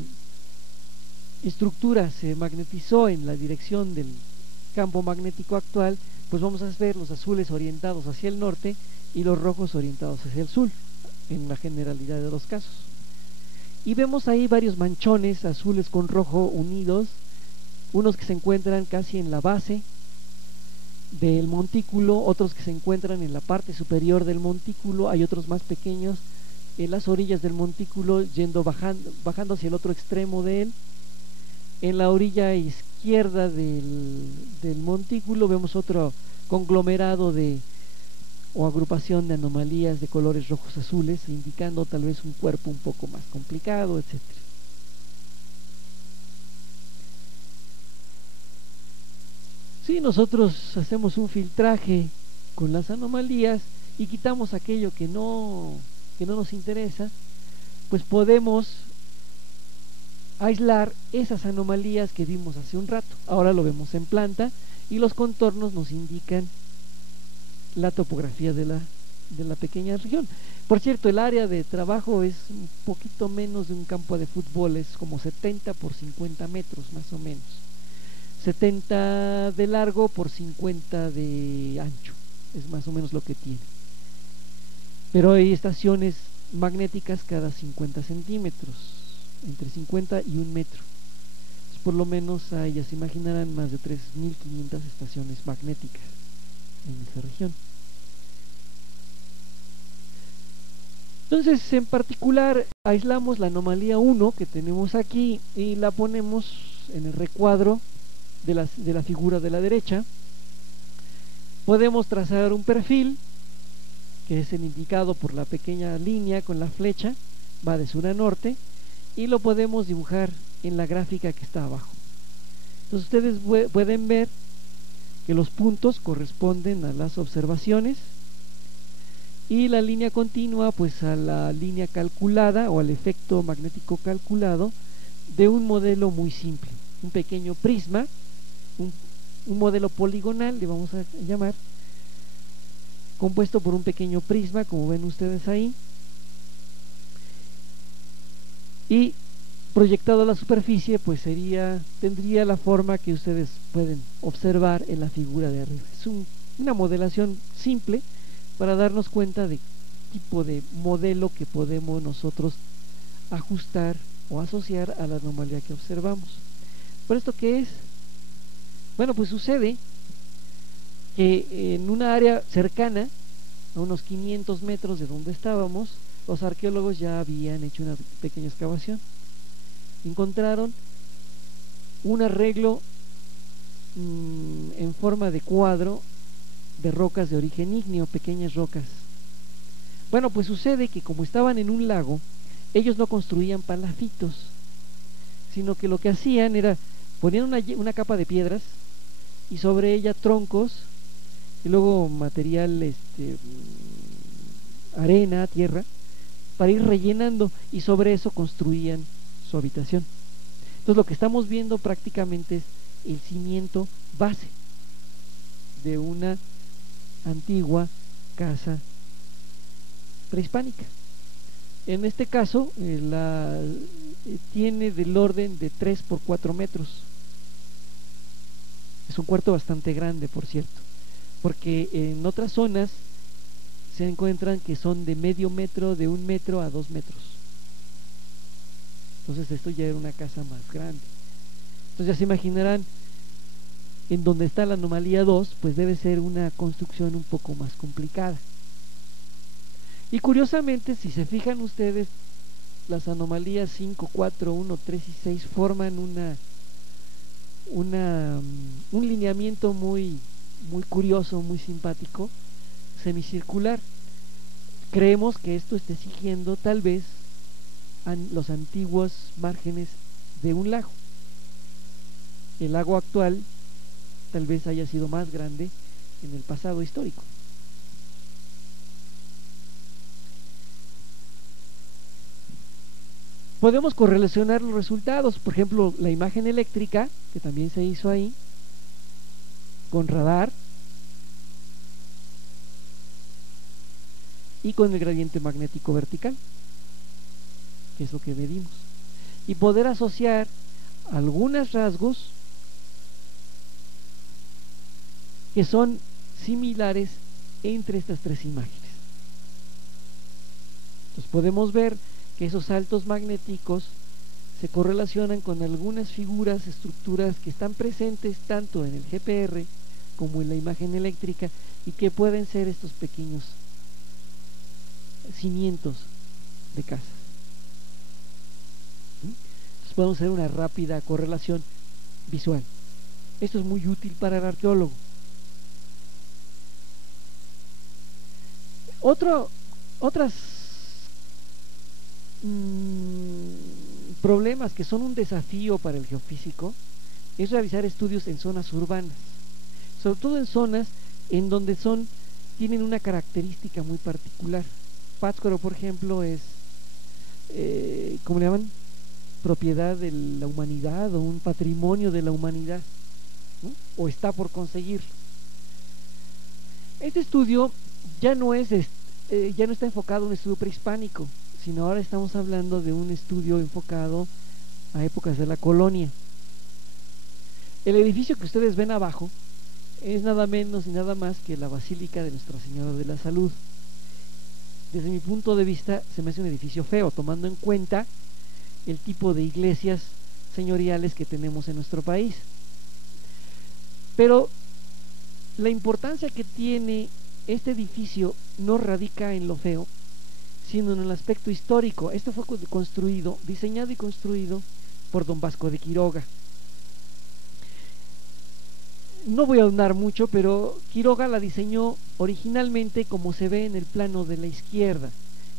estructura se magnetizó en la dirección del campo magnético actual, pues vamos a ver los azules orientados hacia el norte y los rojos orientados hacia el sur, en la generalidad de los casos. Y vemos ahí varios manchones azules con rojo unidos, unos que se encuentran casi en la base del montículo, otros que se encuentran en la parte superior del montículo, hay otros más pequeños en las orillas del montículo, bajando hacia el otro extremo de él. En la orilla izquierda del montículo vemos otro conglomerado o agrupación de anomalías de colores rojos azules, indicando tal vez un cuerpo un poco más complicado, etc. Si nosotros hacemos un filtraje con las anomalías y quitamos aquello que no nos interesa, pues podemos aislar esas anomalías que vimos hace un rato. Ahora lo vemos en planta y los contornos nos indican la topografía de la pequeña región. Por cierto, el área de trabajo es un poquito menos de un campo de fútbol, es como 70 por 50 metros más o menos, 70 de largo por 50 de ancho, es más o menos lo que tiene. Pero hay estaciones magnéticas cada 50 centímetros, entre 50 y 1 metro. Entonces, por lo menos ahí ya se imaginarán más de 3.500 estaciones magnéticas en esa región. Entonces, en particular, aislamos la anomalía 1 que tenemos aquí y la ponemos en el recuadro de la figura de la derecha. Podemos trazar un perfil, que es el indicado por la pequeña línea con la flecha, va de sur a norte, y lo podemos dibujar en la gráfica que está abajo. Entonces ustedes pueden ver que los puntos corresponden a las observaciones y la línea continua pues a la línea calculada o al efecto magnético calculado de un modelo muy simple, un pequeño prisma, un modelo poligonal le vamos a llamar, compuesto por un pequeño prisma, como ven ustedes ahí, y proyectado a la superficie pues tendría la forma que ustedes pueden observar en la figura de arriba. Es una modelación simple para darnos cuenta de tipo de modelo que podemos nosotros ajustar o asociar a la anomalía que observamos. ¿Por esto qué es? Bueno, pues sucede que en una área cercana, a unos 500 metros de donde estábamos, los arqueólogos ya habían hecho una pequeña excavación. Encontraron un arreglo en forma de cuadro de rocas de origen ígneo, pequeñas rocas. Bueno, pues sucede que como estaban en un lago, ellos no construían palafitos, sino que lo que hacían era ponían una capa de piedras y sobre ella troncos y luego material, arena, tierra, para ir rellenando, y sobre eso construían su habitación. Entonces lo que estamos viendo prácticamente es el cimiento base de una antigua casa prehispánica. En este caso, tiene del orden de 3 por 4 metros. Es un cuarto bastante grande, por cierto, porque en otras zonas se encuentran que son de medio metro, de 1 metro a 2 metros. Entonces esto ya era una casa más grande. Entonces ya se imaginarán, en donde está la anomalía 2, pues debe ser una construcción un poco más complicada. Y curiosamente, si se fijan ustedes, las anomalías 5, 4, 1, 3 y 6 forman un lineamiento muy curioso, muy simpático, semicircular. Creemos que esto esté siguiendo tal vez los antiguos márgenes de un lago. El lago actual tal vez haya sido más grande en el pasado histórico. Podemos correlacionar los resultados, por ejemplo, la imagen eléctrica, que también se hizo ahí, con radar y con el gradiente magnético vertical, que es lo que medimos, y poder asociar algunos rasgos que son similares entre estas tres imágenes. Entonces podemos ver que esos saltos magnéticos se correlacionan con algunas figuras, estructuras que están presentes tanto en el GPR como en la imagen eléctrica, y que pueden ser estos pequeños cimientos de casas. Entonces podemos hacer una rápida correlación visual. Esto es muy útil para el arqueólogo. Otras problemas que son un desafío para el geofísico es realizar estudios en zonas urbanas, sobre todo en zonas en donde tienen una característica muy particular. Pátzcuaro, por ejemplo, es ¿cómo le llaman? Propiedad de la humanidad, o un patrimonio de la humanidad, ¿no? O está por conseguir. Este estudio ya no está enfocado en un estudio prehispánico, sino ahora estamos hablando de un estudio enfocado a épocas de la colonia. El edificio que ustedes ven abajo es nada menos y nada más que la Basílica de Nuestra Señora de la Salud. Desde mi punto de vista se me hace un edificio feo, tomando en cuenta el tipo de iglesias señoriales que tenemos en nuestro país. Pero la importancia que tiene este edificio no radica en lo feo, sino en el aspecto histórico. Esto fue diseñado y construido por don Vasco de Quiroga. No voy a ahondar mucho, pero Quiroga la diseñó originalmente como se ve en el plano de la izquierda.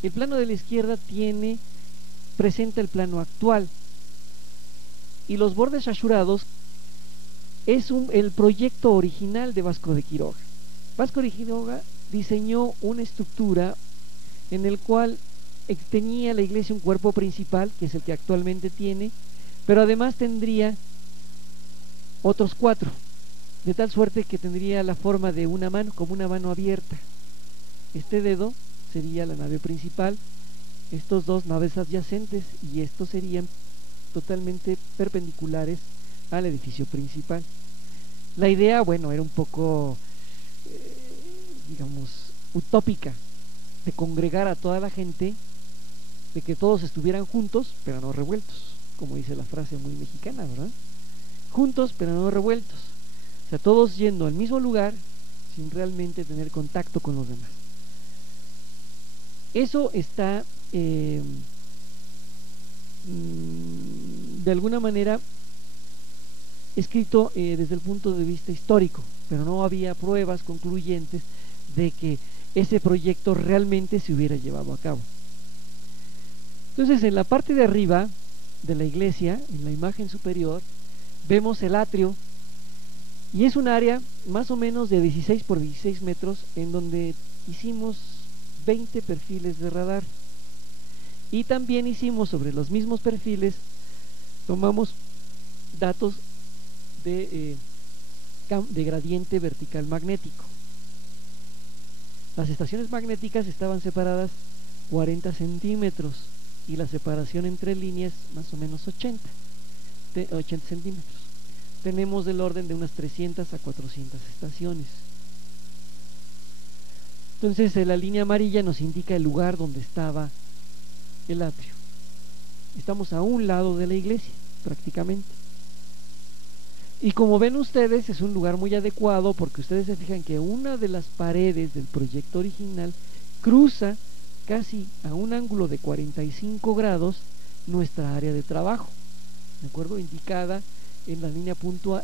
El plano de la izquierda presenta el plano actual, y los bordes rasurados es el proyecto original de Vasco de Quiroga. Vasco de Quiroga diseñó una estructura en el cual tenía la iglesia un cuerpo principal, que es el que actualmente tiene, pero además tendría otros 4, de tal suerte que tendría la forma de una mano, como una mano abierta. Este dedo sería la nave principal, estos 2 naves adyacentes, y estos serían totalmente perpendiculares al edificio principal. La idea, bueno, era un poco digamos utópica, de congregar a toda la gente, de que todos estuvieran juntos pero no revueltos, como dice la frase muy mexicana, ¿verdad? Juntos pero no revueltos, o sea, todos yendo al mismo lugar sin realmente tener contacto con los demás. Eso está de alguna manera escrito desde el punto de vista histórico, pero no había pruebas concluyentes de que ese proyecto realmente se hubiera llevado a cabo. Entonces, en la parte de arriba de la iglesia, en la imagen superior, vemos el atrio, y es un área más o menos de 16 por 16 metros, en donde hicimos 20 perfiles de radar, y también hicimos sobre los mismos perfiles, tomamos datos de gradiente vertical magnético. Las estaciones magnéticas estaban separadas 40 centímetros y la separación entre líneas más o menos 80 centímetros. Tenemos del orden de unas 300 a 400 estaciones. Entonces la línea amarilla nos indica el lugar donde estaba el atrio. Estamos a un lado de la iglesia prácticamente, y como ven ustedes es un lugar muy adecuado porque ustedes se fijan que una de las paredes del proyecto original cruza casi a un ángulo de 45 grados nuestra área de trabajo, ¿de acuerdo? Indicada en la línea puntuada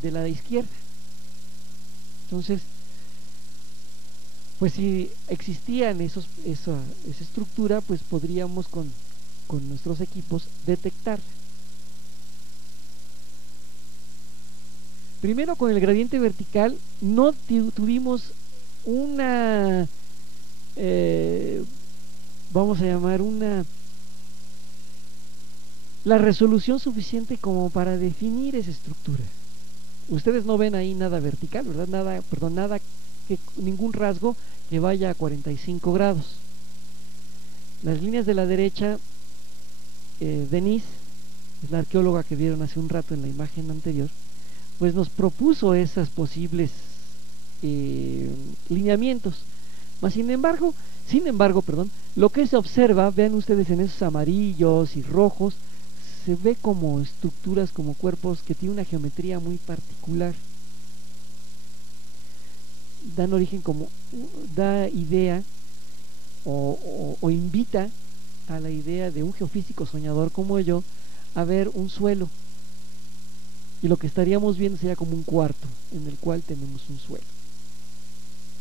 de la izquierda. Entonces, pues si existían esa estructura, pues podríamos con nuestros equipos detectar. Primero, con el gradiente vertical no tuvimos una vamos a llamar la resolución suficiente como para definir esa estructura. Ustedes no ven ahí nada vertical, ¿verdad? Nada ningún rasgo que vaya a 45 grados. Las líneas de la derecha, Denise, es la arqueóloga que vieron hace un rato en la imagen anterior, pues nos propuso esas posibles lineamientos. Sin embargo, lo que se observa, vean ustedes en esos amarillos y rojos, se ve como estructuras, como cuerpos que tienen una geometría muy particular. Dan origen, da idea o invita a la idea de un geofísico soñador como yo a ver un suelo, y lo que estaríamos viendo sería como un cuarto en el cual tenemos un suelo.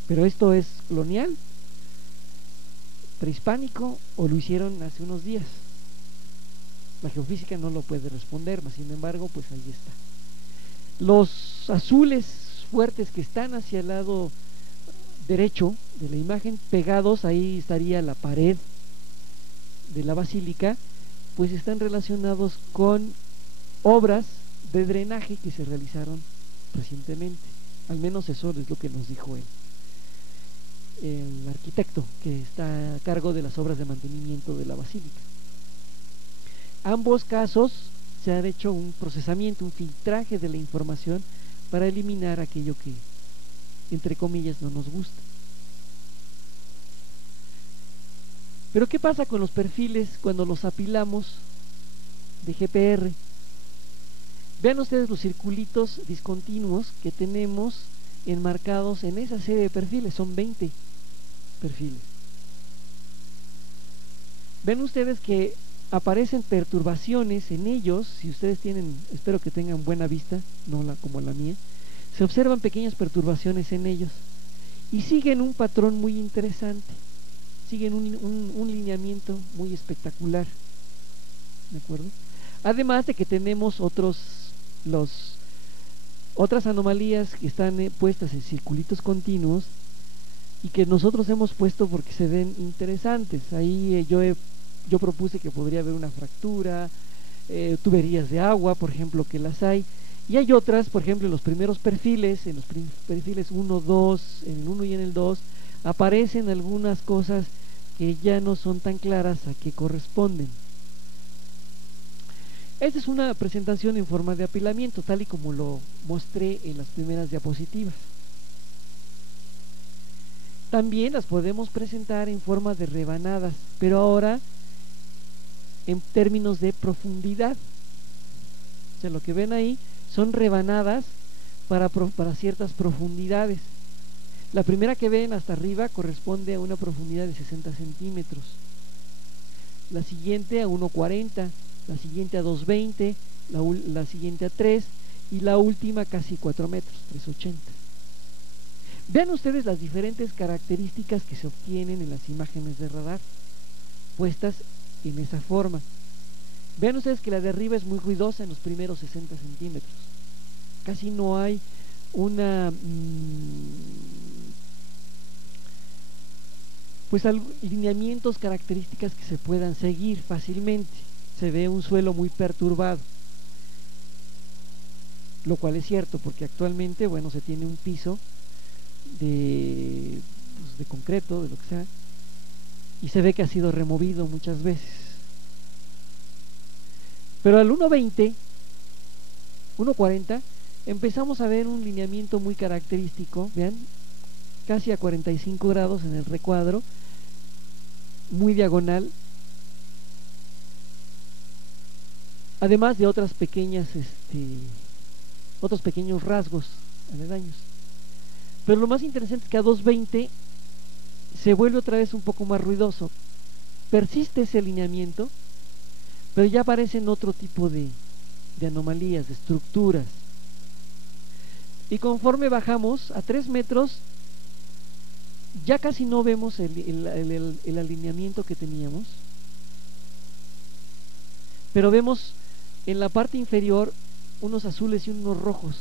Pero esto es colonial, prehispánico, o lo hicieron hace unos días. La geofísica no lo puede responder, sin embargo, pues ahí está. Los azules fuertes que están hacia el lado derecho de la imagen, pegados, ahí estaría la pared de la basílica, pues están relacionados con obras de drenaje que se realizaron recientemente. Al menos eso es lo que nos dijo el arquitecto que está a cargo de las obras de mantenimiento de la basílica. Ambos casos se ha hecho un procesamiento, un filtraje de la información para eliminar aquello que, entre comillas, no nos gusta. Pero ¿qué pasa con los perfiles cuando los apilamos de GPR? Vean ustedes los circulitos discontinuos que tenemos enmarcados en esa serie de perfiles, son 20 perfiles. Ven ustedes que aparecen perturbaciones en ellos. Si ustedes tienen, espero que tengan buena vista, no como la mía, se observan pequeñas perturbaciones en ellos y siguen un patrón muy interesante, siguen un lineamiento muy espectacular, ¿de acuerdo? Además de que tenemos otras anomalías que están puestas en circulitos continuos y que nosotros hemos puesto porque se ven interesantes. Ahí yo propuse que podría haber una fractura, tuberías de agua, por ejemplo, que las hay, y hay otras, por ejemplo, en los primeros perfiles, en los perfiles 1, 2, en el 1 y en el 2, aparecen algunas cosas que ya no son tan claras a qué corresponden. Esta es una presentación en forma de apilamiento, tal y como lo mostré en las primeras diapositivas. También las podemos presentar en forma de rebanadas, pero ahora en términos de profundidad. O sea, lo que ven ahí son rebanadas para ciertas profundidades. La primera que ven hasta arriba corresponde a una profundidad de 60 centímetros, la siguiente a 1,40, la siguiente a 2,20, la siguiente a 3 y la última casi 4 metros, 3,80. Vean ustedes las diferentes características que se obtienen en las imágenes de radar puestas en esa forma. Vean ustedes que la de arriba es muy ruidosa en los primeros 60 centímetros. Casi no hay pues lineamientos, características que se puedan seguir fácilmente. Se ve un suelo muy perturbado, lo cual es cierto porque actualmente, bueno, se tiene un piso de pues, de concreto, de lo que sea, y se ve que ha sido removido muchas veces. Pero al 1.20, 1.40, empezamos a ver un lineamiento muy característico, vean, casi a 45 grados en el recuadro, muy diagonal, además de otras pequeñas, otros pequeños rasgos aledaños. Pero lo más interesante es que a 2.20 se vuelve otra vez un poco más ruidoso. Persiste ese alineamiento, pero ya aparecen otro tipo de anomalías, de estructuras. Y conforme bajamos a 3 metros, ya casi no vemos el alineamiento que teníamos, pero vemos en la parte inferior unos azules y unos rojos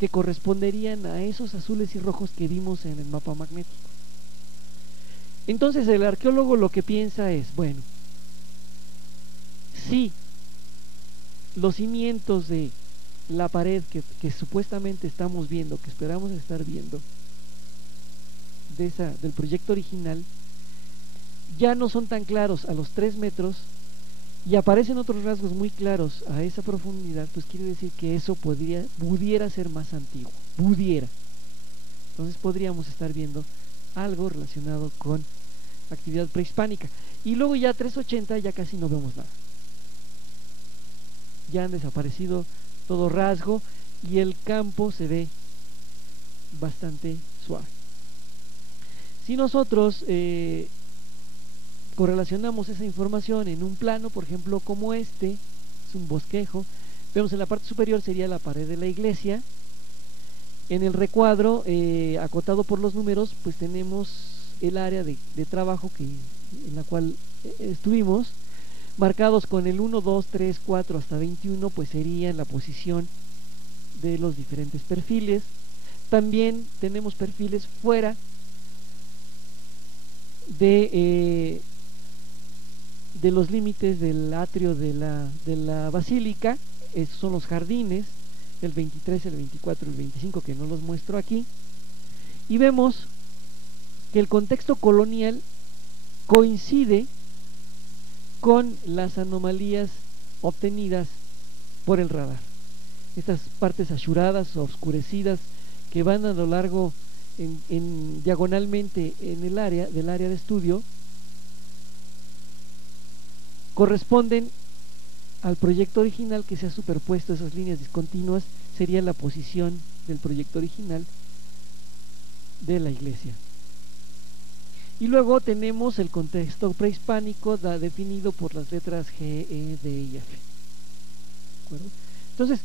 que corresponderían a esos azules y rojos que vimos en el mapa magnético. Entonces el arqueólogo lo que piensa es, bueno, si los cimientos de la pared que supuestamente estamos viendo, que esperamos estar viendo, del proyecto original, ya no son tan claros a los 3 metros y aparecen otros rasgos muy claros a esa profundidad, pues quiere decir que eso pudiera ser más antiguo, entonces podríamos estar viendo algo relacionado con actividad prehispánica. Y luego ya a 3.80 ya casi no vemos nada, ya han desaparecido todo rasgo y el campo se ve bastante suave. Si nosotros correlacionamos esa información en un plano, por ejemplo como este, es un bosquejo, vemos en la parte superior sería la pared de la iglesia, en el recuadro acotado por los números pues tenemos el área de trabajo en la cual estuvimos, marcados con el 1, 2, 3, 4 hasta 21, pues sería la posición de los diferentes perfiles. También tenemos perfiles fuera de los límites del atrio de la basílica. Estos son los jardines, el 23, el 24, el 25, que no los muestro aquí, y vemos que el contexto colonial coincide con las anomalías obtenidas por el radar. Estas partes achuradas o oscurecidas que van a lo largo diagonalmente en el área de estudio corresponden al proyecto original que se ha superpuesto. Esas líneas discontinuas sería la posición del proyecto original de la iglesia. Y luego tenemos el contexto prehispánico definido por las letras G, E, D y F. ¿De acuerdo? Entonces,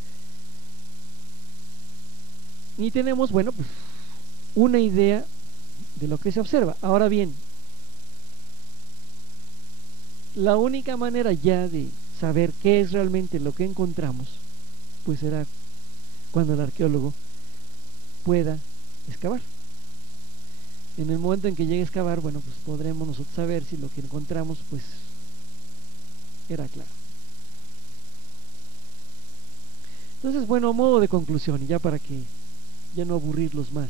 y tenemos, bueno, pues una idea de lo que se observa. Ahora bien, la única manera ya de saber qué es realmente lo que encontramos, pues será cuando el arqueólogo pueda excavar. En el momento en que llegue a excavar, bueno, pues podremos nosotros saber si lo que encontramos pues era claro. Entonces, bueno, a modo de conclusión, y ya para que ya no aburrirlos más,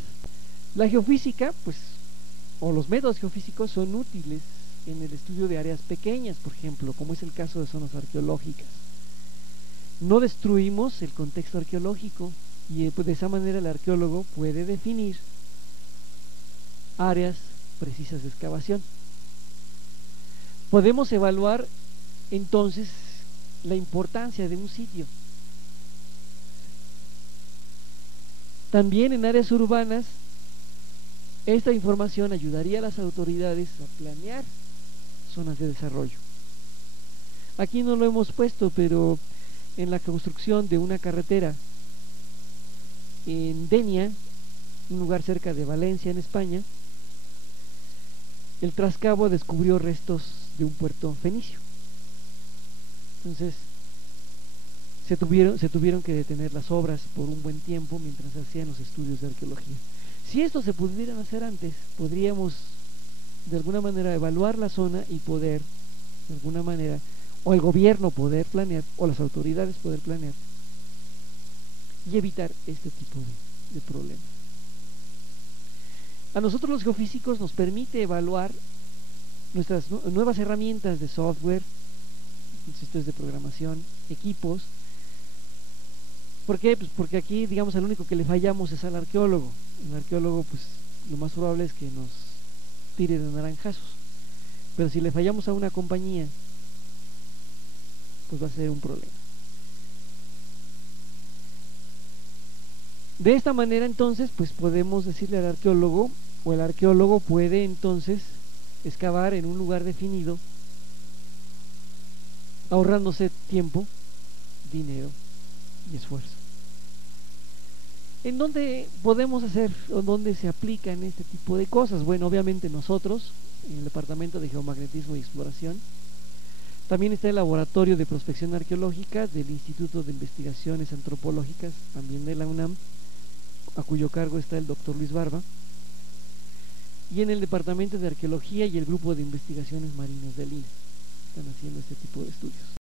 la geofísica, pues, o los métodos geofísicos son útiles en el estudio de áreas pequeñas, por ejemplo, como es el caso de zonas arqueológicas. No destruimos el contexto arqueológico y pues, de esa manera el arqueólogo puede definir áreas precisas de excavación. Podemos evaluar entonces la importancia de un sitio. También en áreas urbanas, esta información ayudaría a las autoridades a planear zonas de desarrollo. Aquí no lo hemos puesto, pero en la construcción de una carretera en Denia, un lugar cerca de Valencia, en España, el trascabo descubrió restos de un puerto fenicio. Entonces se tuvieron que detener las obras por un buen tiempo mientras se hacían los estudios de arqueología. Si esto se pudieran hacer antes, podríamos de alguna manera evaluar la zona y poder, de alguna manera, o el gobierno poder planear, o las autoridades poder planear y evitar este tipo de problemas. A nosotros los geofísicos nos permite evaluar nuestras nuevas herramientas de software, sistemas de programación, equipos. ¿Por qué? Pues porque aquí, digamos, al único que le fallamos es al arqueólogo. El arqueólogo, pues lo más probable es que nos tire de naranjazos. Pero si le fallamos a una compañía, pues va a ser un problema. De esta manera, entonces, pues podemos decirle al arqueólogo, o el arqueólogo puede entonces excavar en un lugar definido, ahorrándose tiempo, dinero y esfuerzo. ¿En dónde podemos hacer o dónde se aplican este tipo de cosas? Bueno, obviamente nosotros, en el Departamento de Geomagnetismo y Exploración. También está el Laboratorio de Prospección Arqueológica del Instituto de Investigaciones Antropológicas, también de la UNAM, a cuyo cargo está el doctor Luis Barba. Y en el Departamento de Arqueología y el Grupo de Investigaciones Marinas del INE están haciendo este tipo de estudios.